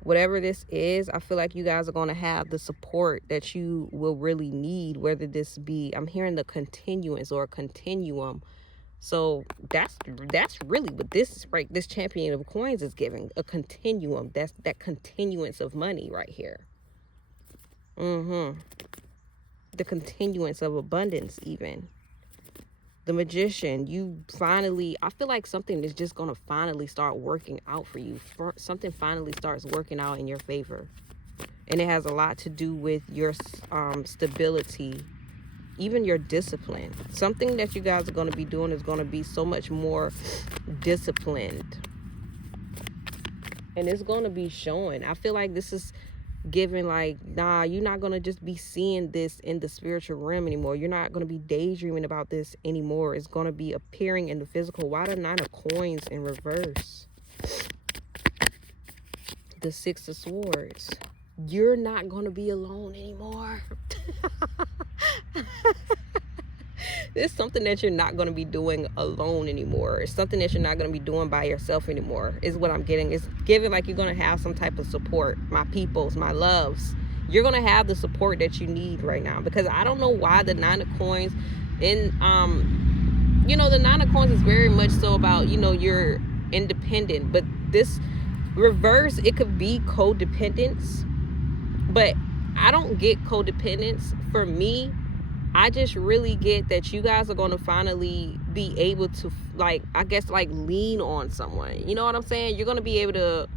Whatever this is, I feel like you guys are going to have the support that you will really need, whether this be, I'm hearing the continuance or a continuum. So that's really what this Champion of Coins is giving, a continuum. That's that continuance of money right here. The continuance of abundance even. The Magician, you finally, I feel like something is just going to finally start working out for you. Something finally starts working out in your favor. And it has a lot to do with your stability, even your discipline. Something that you guys are going to be doing is going to be so much more disciplined. And it's going to be showing. I feel like this is giving like, nah, you're not going to just be seeing this in the spiritual realm anymore. You're not going to be daydreaming about this anymore. It's going to be appearing in the physical. Why the 9 of Coins in reverse? The 6 of Swords. You're not going to be alone anymore. It's something that you're not going to be doing alone anymore. It's something that you're not going to be doing by yourself anymore, is what I'm getting. It's giving like you're going to have some type of support. My peoples, my loves. You're going to have the support that you need right now. Because I don't know why the 9 of Coins in, you know, the 9 of Coins is very much so about, you know, you're independent. But this reverse, it could be codependence. But I don't get codependence. For me, I just really get that you guys are going to finally be able to, like, I guess, like, lean on someone. You know what I'm saying? You're going to be able to,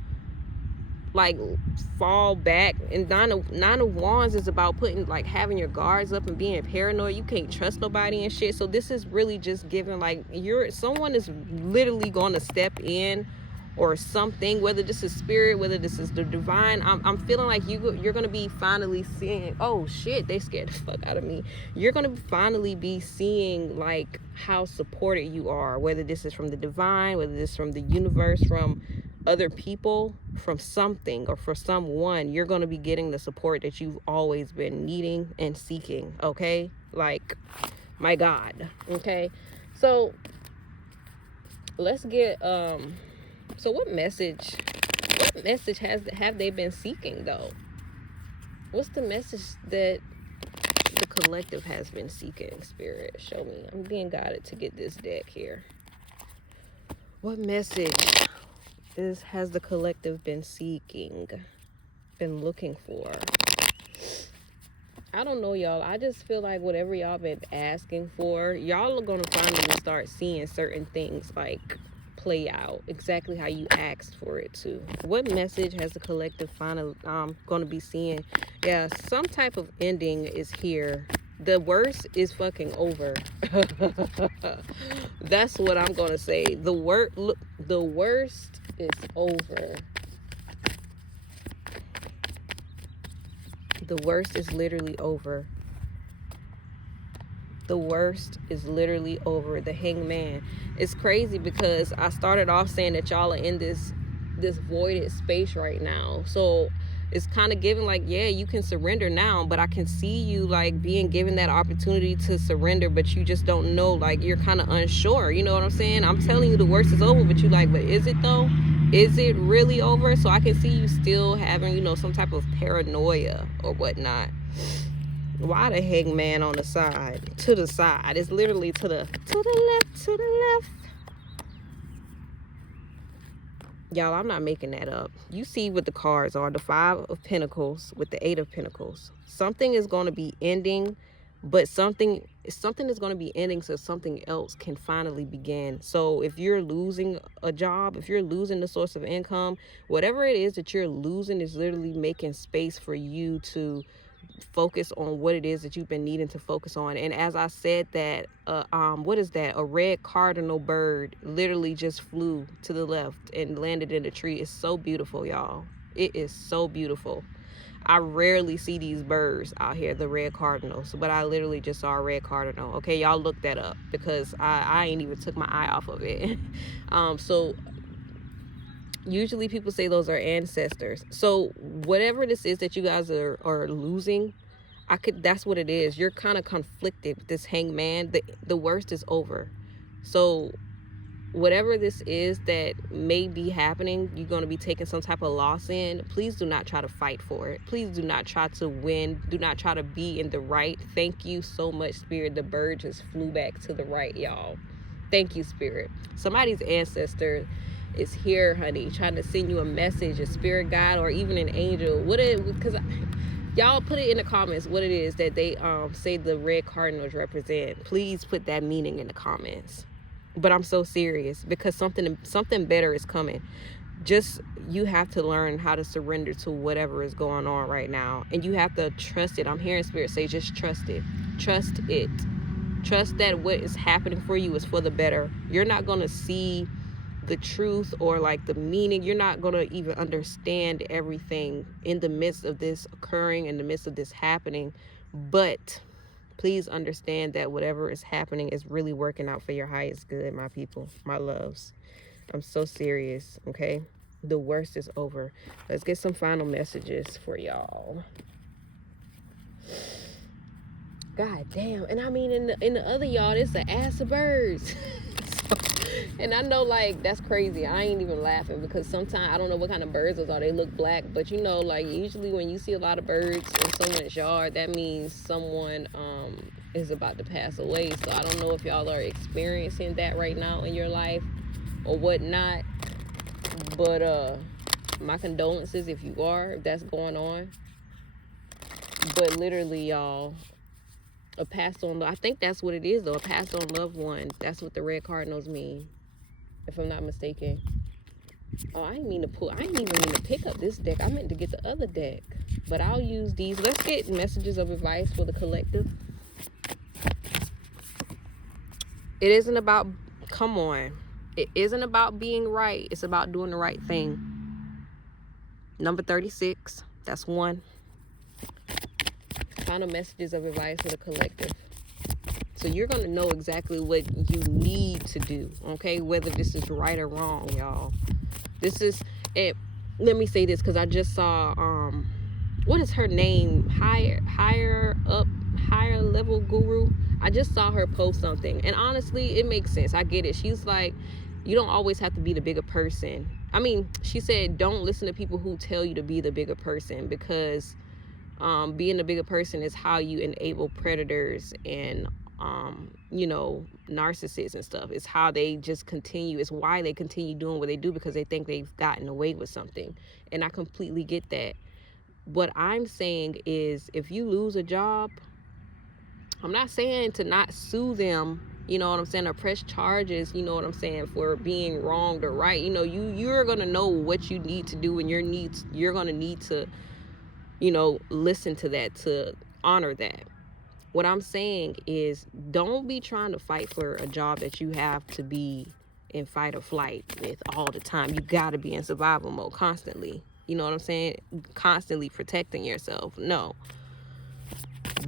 like, fall back. And Nine of Wands is about putting, like, having your guards up and being paranoid. You can't trust nobody and shit. So this is really just giving, like, someone is literally going to step in, or something, whether this is spirit, whether this is the divine. I'm feeling like you're gonna be finally seeing, oh shit, they scared the fuck out of me. You're gonna finally be seeing like how supported you are, whether this is from the divine, whether this is from the universe, from other people, from something or for someone. You're gonna be getting the support that you've always been needing and seeking, okay? Like, my God, okay? So let's get so what message have they been seeking though? What's the message that the collective has been seeking, Spirit? Show me. I'm being guided to get this deck here. What message has the collective been seeking, been looking for? I don't know, y'all. I just feel like whatever y'all been asking for, y'all are gonna finally start seeing certain things like play out exactly how you asked for it to. What message has the collective finally going to be seeing? Yeah, some type of ending is here. The worst is fucking over. That's what I'm going to say. The worst is over. The worst is literally over. The worst is literally over. The Hangman. It's crazy because I started off saying that y'all are in this voided space right now. So it's kind of giving like, yeah, you can surrender now, but I can see you like being given that opportunity to surrender, but you just don't know, like you're kind of unsure. You know what I'm saying? I'm telling you the worst is over, but you like, but is it though? Is it really over? So I can see you still having, you know, some type of paranoia or whatnot. Why the Hangman on the side? To the side. It's literally to the left, to the left. Y'all, I'm not making that up. You see what the cards are, the Five of Pentacles with the Eight of Pentacles. Something is going to be ending, but something is going to be ending so something else can finally begin. So if you're losing a job, if you're losing the source of income, whatever it is that you're losing is literally making space for you to focus on what it is that you've been needing to focus on. And as I said that, what is that? A red cardinal bird literally just flew to the left and landed in a tree. It's so beautiful, y'all. It is so beautiful. I rarely see these birds out here, the red cardinals, but I literally just saw a red cardinal. Okay, y'all look that up because I ain't even took my eye off of it. So usually people say those are ancestors. So whatever this is that you guys are losing, that's what it is. You're kind of conflicted with this hangman. The worst is over. So whatever this is that may be happening, you're going to be taking some type of loss in. Please do not try to fight for it. Please do not try to win. Do not try to be in the right. Thank you so much, Spirit. The bird just flew back to the right, y'all. Thank you, Spirit. Somebody's ancestor is here, honey, trying to send you a message, a spirit guide, or even an angel. Because y'all put it in the comments what it is that they say the red cardinals represent. Please put that meaning in the comments. But I'm so serious because something better is coming. Just, you have to learn how to surrender to whatever is going on right now, and you have to trust it. I'm hearing Spirit say just trust it. Trust it. Trust that what is happening for you is for the better. You're not going to see the truth or like the meaning. You're not going to even understand everything in the midst of this occurring, in the midst of this happening, but please understand that whatever is happening is really working out for your highest good, my people, my loves. I'm so serious, okay? The worst is over. Let's get some final messages for y'all. God damn. And I mean, in the other y'all, it's an ass of birds. And I know, like, that's crazy. I ain't even laughing because sometimes I don't know what kind of birds those are. They look black, but you know, like, usually when you see a lot of birds in someone's yard, that means someone is about to pass away. So I don't know if y'all are experiencing that right now in your life or whatnot, but my condolences if you are, if that's going on. But literally, y'all, a passed on, I think that's what it is though, a passed on loved one. That's what the red cardinals mean, if I'm not mistaken. Oh, I didn't even mean to pick up this deck. I meant to get the other deck, but I'll use these. Let's get messages of advice for the collective. It isn't about, come on, it isn't about being right. It's about doing the right thing. Number 36, that's one. Final messages of advice for the collective. So you're going to know exactly what you need to do, okay? Whether this is right or wrong, y'all. This is it. Let me say this because I just saw, what is her name? Higher level guru. I just saw her post something. And honestly, it makes sense. I get it. She's like, you don't always have to be the bigger person. I mean, she said, don't listen to people who tell you to be the bigger person because being the bigger person is how you enable predators and you know, narcissists and stuff. It's how they just continue. It's why they continue doing what they do, because they think they've gotten away with something. And I completely get that. What I'm saying is, if you lose a job, I'm not saying to not sue them, you know what I'm saying, or press charges, you know what I'm saying, for being wronged or right. You know, you're gonna know what you need to do, and you're gonna need to, you know, listen to that, to honor that. What I'm saying is, don't be trying to fight for a job that you have to be in fight or flight with all the time. You got to be in survival mode constantly. You know what I'm saying? Constantly protecting yourself. No.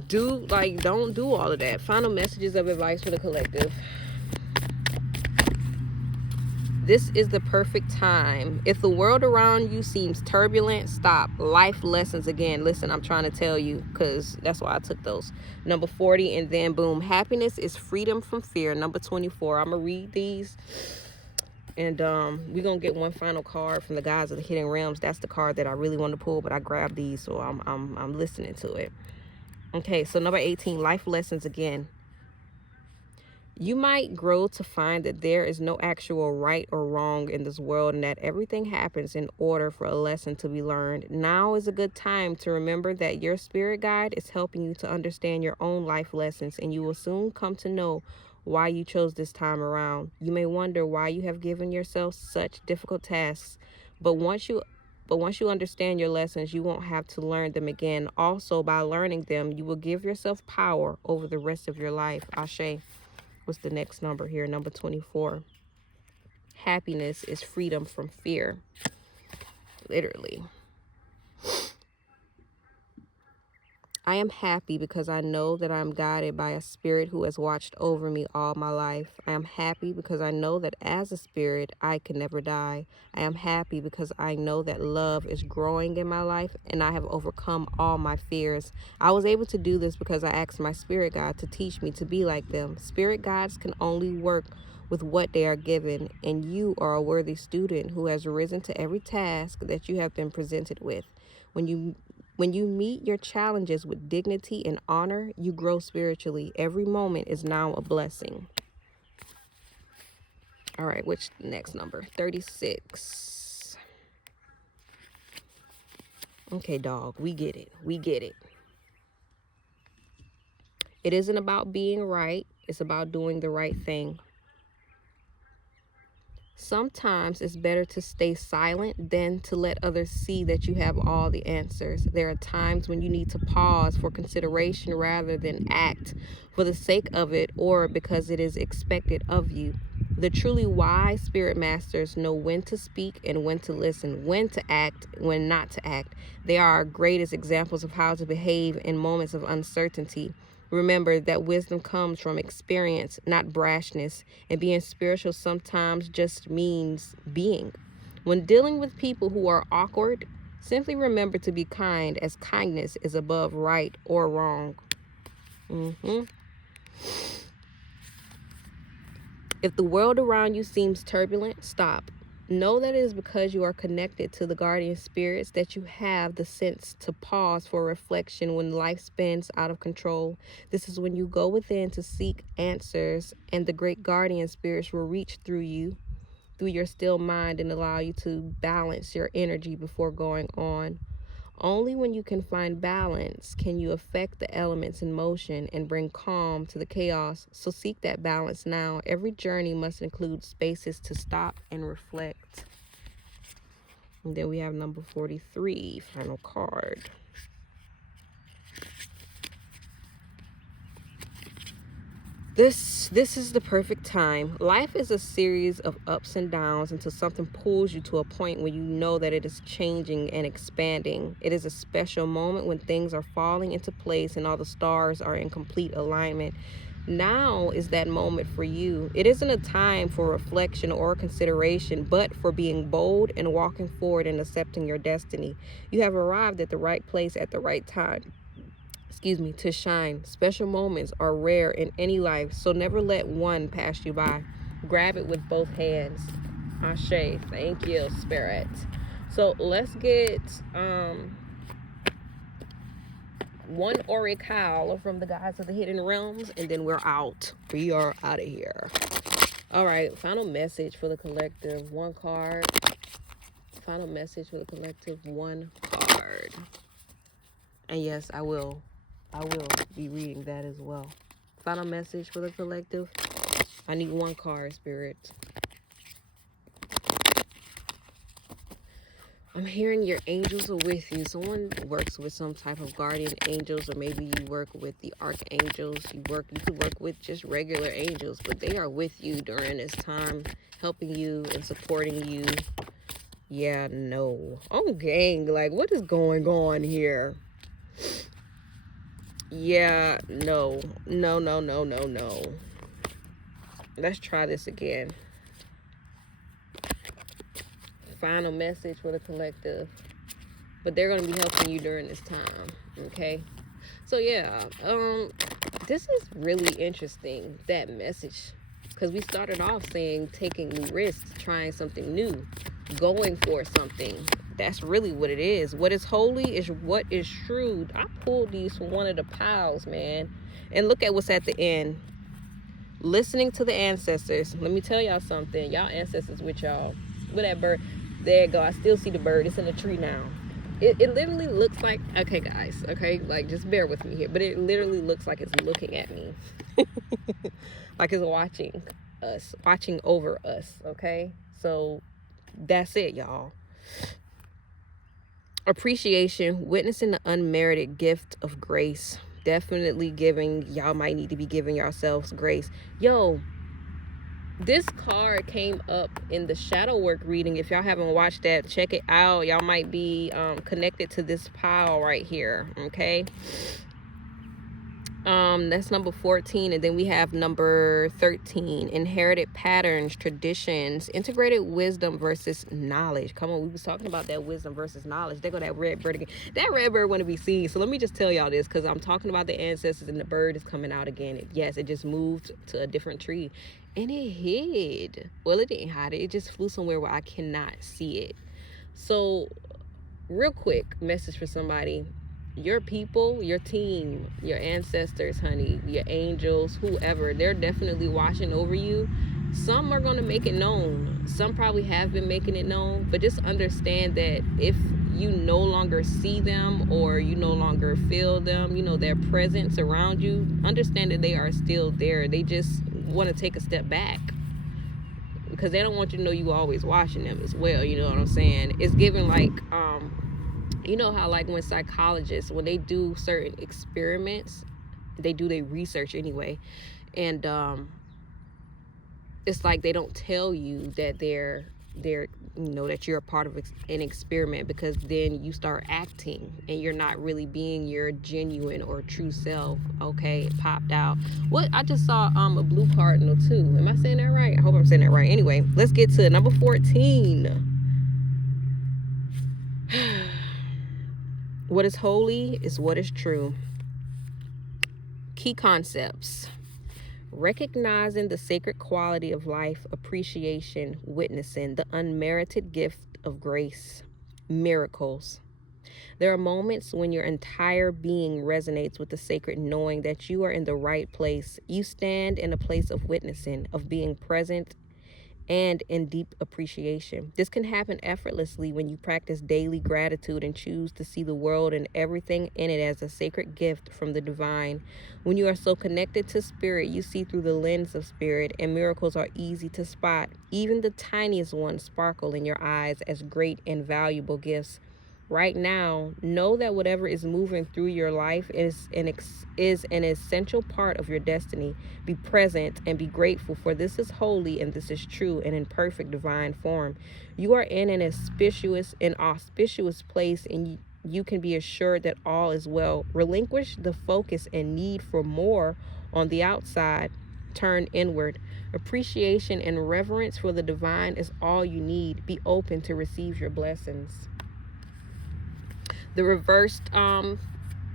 Don't do all of that. Final messages of advice for the collective. This is the perfect time. If the world around you seems turbulent, stop. Life lessons again. Listen, I'm trying to tell you, because that's why I took those. Number 40, and then boom. Happiness is freedom from fear. Number 24. I'm going to read these. And we're going to get one final card from the guys of the Hidden Realms. That's the card that I really wanted to pull, but I grabbed these, so I'm listening to it. Okay, so number 18, life lessons again. You might grow to find that there is no actual right or wrong in this world and that everything happens in order for a lesson to be learned. Now is a good time to remember that your spirit guide is helping you to understand your own life lessons, and you will soon come to know why you chose this time around. You may wonder why you have given yourself such difficult tasks, but once you understand your lessons, you won't have to learn them again. Also, by learning them, you will give yourself power over the rest of your life. Ashe. What's the next number here? Number 24. Happiness is freedom from fear. Literally. I am happy because I know that I am guided by a spirit who has watched over me all my life. I am happy because I know that as a spirit, I can never die. I am happy because I know that love is growing in my life and I have overcome all my fears. I was able to do this because I asked my spirit guide to teach me to be like them. Spirit guides can only work with what they are given, and you are a worthy student who has risen to every task that you have been presented with. When you meet your challenges with dignity and honor, you grow spiritually. Every moment is now a blessing. All right, which next number? 36. Okay, dog, we get it. We get it. It isn't about being right. It's about doing the right thing. Sometimes it's better to stay silent than to let others see that you have all the answers. There are times when you need to pause for consideration rather than act for the sake of it or because it is expected of you. The truly wise spirit masters know when to speak and when to listen, when to act, when not to act. They are our greatest examples of how to behave in moments of uncertainty. Remember that wisdom comes from experience, not brashness, and being spiritual sometimes just means being. When dealing with people who are awkward, simply remember to be kind, as kindness is above right or wrong. If the world around you seems turbulent, stop. Know that it is because you are connected to the guardian spirits that you have the sense to pause for reflection when life spins out of control. This is when you go within to seek answers, and the great guardian spirits will reach through your still mind and allow you to balance your energy before going on. Only when you can find balance can you affect the elements in motion and bring calm to the chaos. So seek that balance now. Every journey must include spaces to stop and reflect. And then we have number 43, final card. This is the perfect time. Life is a series of ups and downs until something pulls you to a point where you know that it is changing and expanding. It is a special moment when things are falling into place and all the stars are in complete alignment. Now is that moment for you. It isn't a time for reflection or consideration, but for being bold and walking forward and accepting your destiny. You have arrived at the right place at the right time. To shine. Special moments are rare in any life, so never let one pass you by. Grab it with both hands. Ashe. Thank you, Spirit. So let's get one oracle from the guys of the hidden realms, and then we're out. We are out of here. All right, final message for the collective. One card. Final message for the collective. One card. And yes, I will be reading that as well. Final message for the collective. I need one card, Spirit. I'm hearing your angels are with you. Someone works with some type of guardian angels, or maybe you work with the archangels. You could work with just regular angels, but they are with you during this time, helping you and supporting you. Yeah, no. Oh, gang, like, what is going on here? Yeah, no. Let's try this again. Final message for the collective. But they're going to be helping you during this time, okay? So, yeah, this is really interesting, that message. Because we started off saying taking new risks, trying something new, going for something. That's really what it is. What is holy is what is shrewd. I pulled these from one of the piles, man. And look at what's at the end. Listening to the ancestors. Let me tell y'all something. Y'all ancestors with y'all. With that bird. There you go. I still see the bird. It's in the tree now. It literally looks like, okay guys, okay, like just bear with me here, but it literally looks like it's looking at me. Like it's watching us, watching over us, okay? So that's it, y'all. Appreciation, witnessing the unmerited gift of grace. Definitely giving, y'all might need to be giving yourselves grace. Yo, this card came up in the shadow work reading. If y'all haven't watched that, check it out. Y'all might be connected to this pile right here, okay? That's number 14, and then we have number 13, inherited patterns, traditions, integrated wisdom versus knowledge. Come on, we was talking about that wisdom versus knowledge. There go that red bird again. That red bird want to be seen. So let me just tell y'all this, because I'm talking about the ancestors and the bird is coming out again. Yes, it just moved to a different tree and it hid. Well, it didn't hide it. It just flew somewhere where I cannot see it. So real quick message for somebody. Your people, your team, your ancestors, honey, your angels, whoever, they're definitely watching over you. Some are going to make it known. Some probably have been making it known, but just understand that if you no longer see them or you no longer feel them, you know, their presence around you, understand that they are still there. They just want to take a step back because they don't want you to know you always watching them as well. You know what I'm saying? It's given like, you know how like when psychologists, when they do certain experiments, they do their research anyway, and it's like they don't tell you that they're you know, that you're a part of an experiment, because then you start acting and you're not really being your genuine or true self. Okay, it popped out. What, I just saw a blue cardinal too. Am I saying that right? I hope I'm saying that right. Anyway, let's get to number 14. What is holy is what is true. Key concepts: recognizing the sacred quality of life, appreciation, witnessing the unmerited gift of grace, miracles. There are moments when your entire being resonates with the sacred knowing that you are in the right place. You stand in a place of witnessing, of being present, and in deep appreciation. This can happen effortlessly when you practice daily gratitude and choose to see the world and everything in it as a sacred gift from the divine. When you are so connected to spirit, you see through the lens of spirit, and miracles are easy to spot. Even the tiniest ones sparkle in your eyes as great and valuable gifts. Right now, know that whatever is moving through your life is an essential part of your destiny. Be present and be grateful, for this is holy and this is true and in perfect divine form. You are in an auspicious place, and you can be assured that all is well. Relinquish the focus and need for more on the outside. Turn inward. Appreciation and reverence for the divine is all you need. Be open to receive your blessings. The reversed, I'm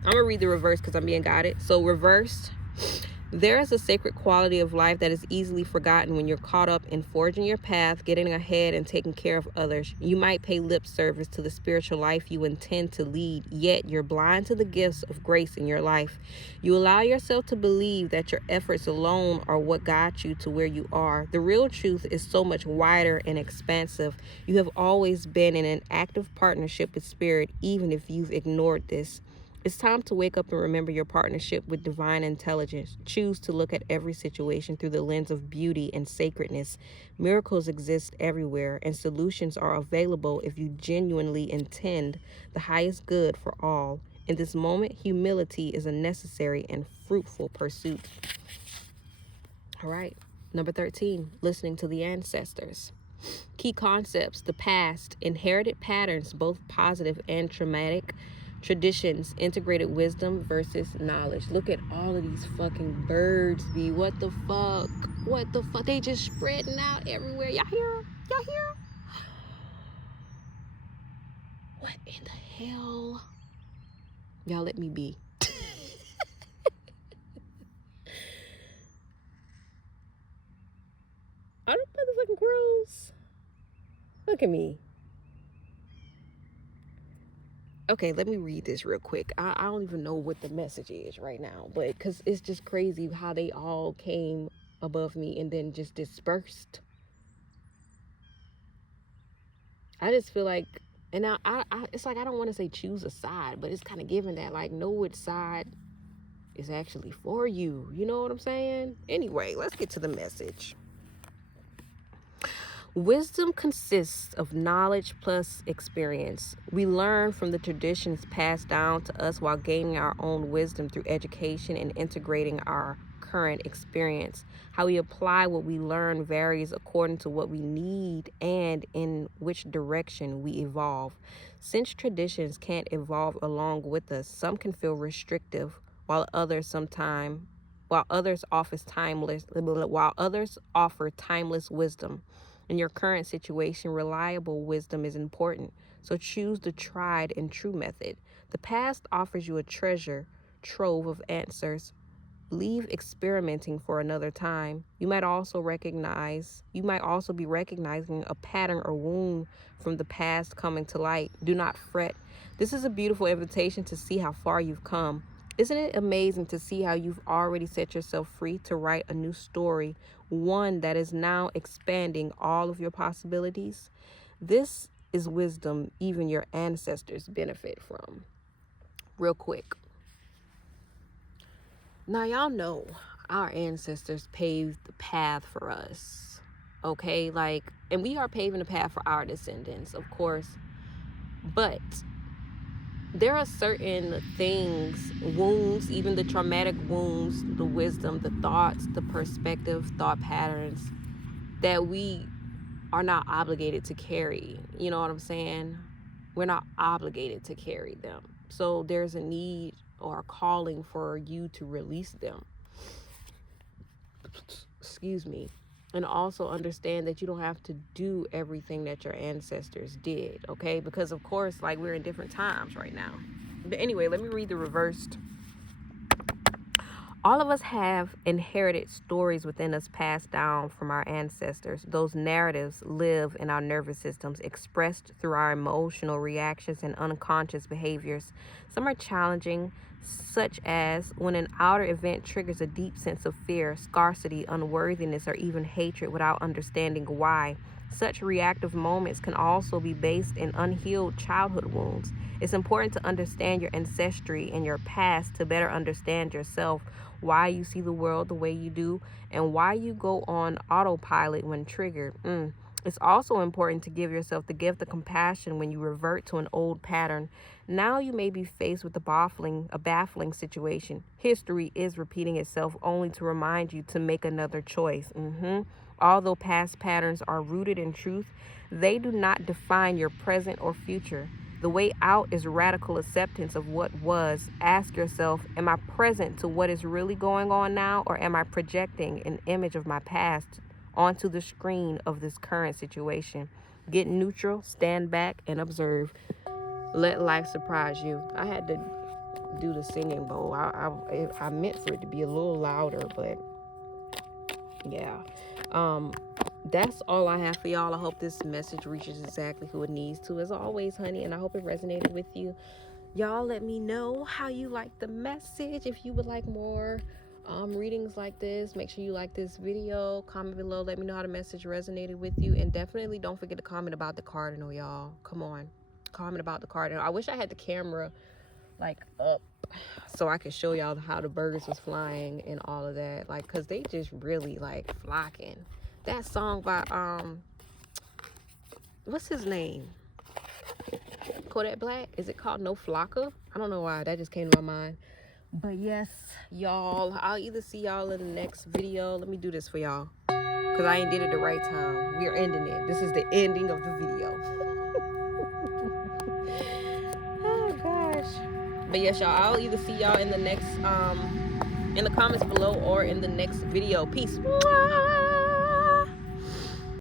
gonna read the reverse because I'm being guided. So reversed: there is a sacred quality of life that is easily forgotten when you're caught up in forging your path, getting ahead, and taking care of others. You might pay lip service to the spiritual life you intend to lead, yet you're blind to the gifts of grace in your life. You allow yourself to believe that your efforts alone are what got you to where you are. The real truth is so much wider and expansive. You have always been in an active partnership with spirit, even if you've ignored this. It's time to wake up and remember your partnership with divine intelligence. Choose to look at every situation through the lens of beauty and sacredness. Miracles exist everywhere, and solutions are available if you genuinely intend the highest good for all. In this moment, humility is a necessary and fruitful pursuit. All right. Number 13, listening to the ancestors. Key concepts: the past, inherited patterns, both positive and traumatic, traditions, integrated wisdom versus knowledge. Look at all of these fucking birds, B. What the fuck? What the fuck? They just spreading out everywhere. Y'all hear them? Y'all hear them? What in the hell? Y'all let me be. Are them motherfucking crows? Look at me. Okay, let me read this real quick. I don't even know what the message is right now, but because it's just crazy how they all came above me and then just dispersed. I just feel like, and now it's like I don't want to say choose a side, but it's kind of given that, like, know which side is actually for you. You know what I'm saying? Anyway, let's get to the message. Wisdom consists of knowledge plus experience. We learn from the traditions passed down to us while gaining our own wisdom through education and integrating our current experience. How we apply what we learn varies according to what we need and in which direction we evolve. Since traditions can't evolve along with us, some can feel restrictive, while others offer timeless wisdom. In your current situation, reliable wisdom is important, so choose the tried and true method. The past offers you a treasure trove of answers. Leave experimenting for another time. You might also be recognizing a pattern or wound from the past coming to light. Do not fret. This is a beautiful invitation to see how far you've come. Isn't it amazing to see how you've already set yourself free to write a new story, one that is now expanding all of your possibilities? This is wisdom even your ancestors benefit from. Real quick. Now, y'all know our ancestors paved the path for us, okay? Like, and we are paving the path for our descendants, of course. But there are certain things, wounds, even the traumatic wounds, the wisdom, the thoughts, the perspective, thought patterns that we are not obligated to carry. You know what I'm saying? We're not obligated to carry them. So there's a need or a calling for you to release them. Excuse me. And also understand that you don't have to do everything that your ancestors did, okay? Because, of course, like, we're in different times right now. But anyway, let me read the reversed. All of us have inherited stories within us passed down from our ancestors. Those narratives live in our nervous systems, expressed through our emotional reactions and unconscious behaviors. Some are challenging, such as when an outer event triggers a deep sense of fear, scarcity, unworthiness, or even hatred without understanding why. Such reactive moments can also be based in unhealed childhood wounds. It's important to understand your ancestry and your past to better understand yourself, why you see the world the way you do, and why you go on autopilot when triggered. It's also important to give yourself the gift of compassion when you revert to an old pattern. Now you may be faced with a baffling situation. History is repeating itself only to remind you to make another choice. Although past patterns are rooted in truth, they do not define your present or future. The way out is radical acceptance of what was. Ask yourself, am I present to what is really going on now, or am I projecting an image of my past onto the screen of this current situation? Get neutral, stand back, and observe. Let life surprise you. I had to do the singing bowl. I meant for it to be a little louder, but yeah. That's all I have for y'all. I hope this message reaches exactly who it needs to, as always, honey, and I hope it resonated with you. Y'all let me know how you like the message. If you would like more readings like this, make sure you like this video. Comment below. Let me know how the message resonated with you. And definitely don't forget to comment about the cardinal, y'all. Come on. Comment about the cardinal. I wish I had the camera like up so I could show y'all how the birds was flying and all of that. Like, because they just really like flocking. That song by what's his name? Kodak Black? Is it called No Flocker? I don't know why. That just came to my mind. But yes, y'all, I'll either see y'all in the next video. Let me do this for y'all, because I ain't did it the right time. We're ending it. This is the ending of the video. Oh, gosh. But yes, y'all, I'll either see y'all in the next, in the comments below or in the next video. Peace. Mwah!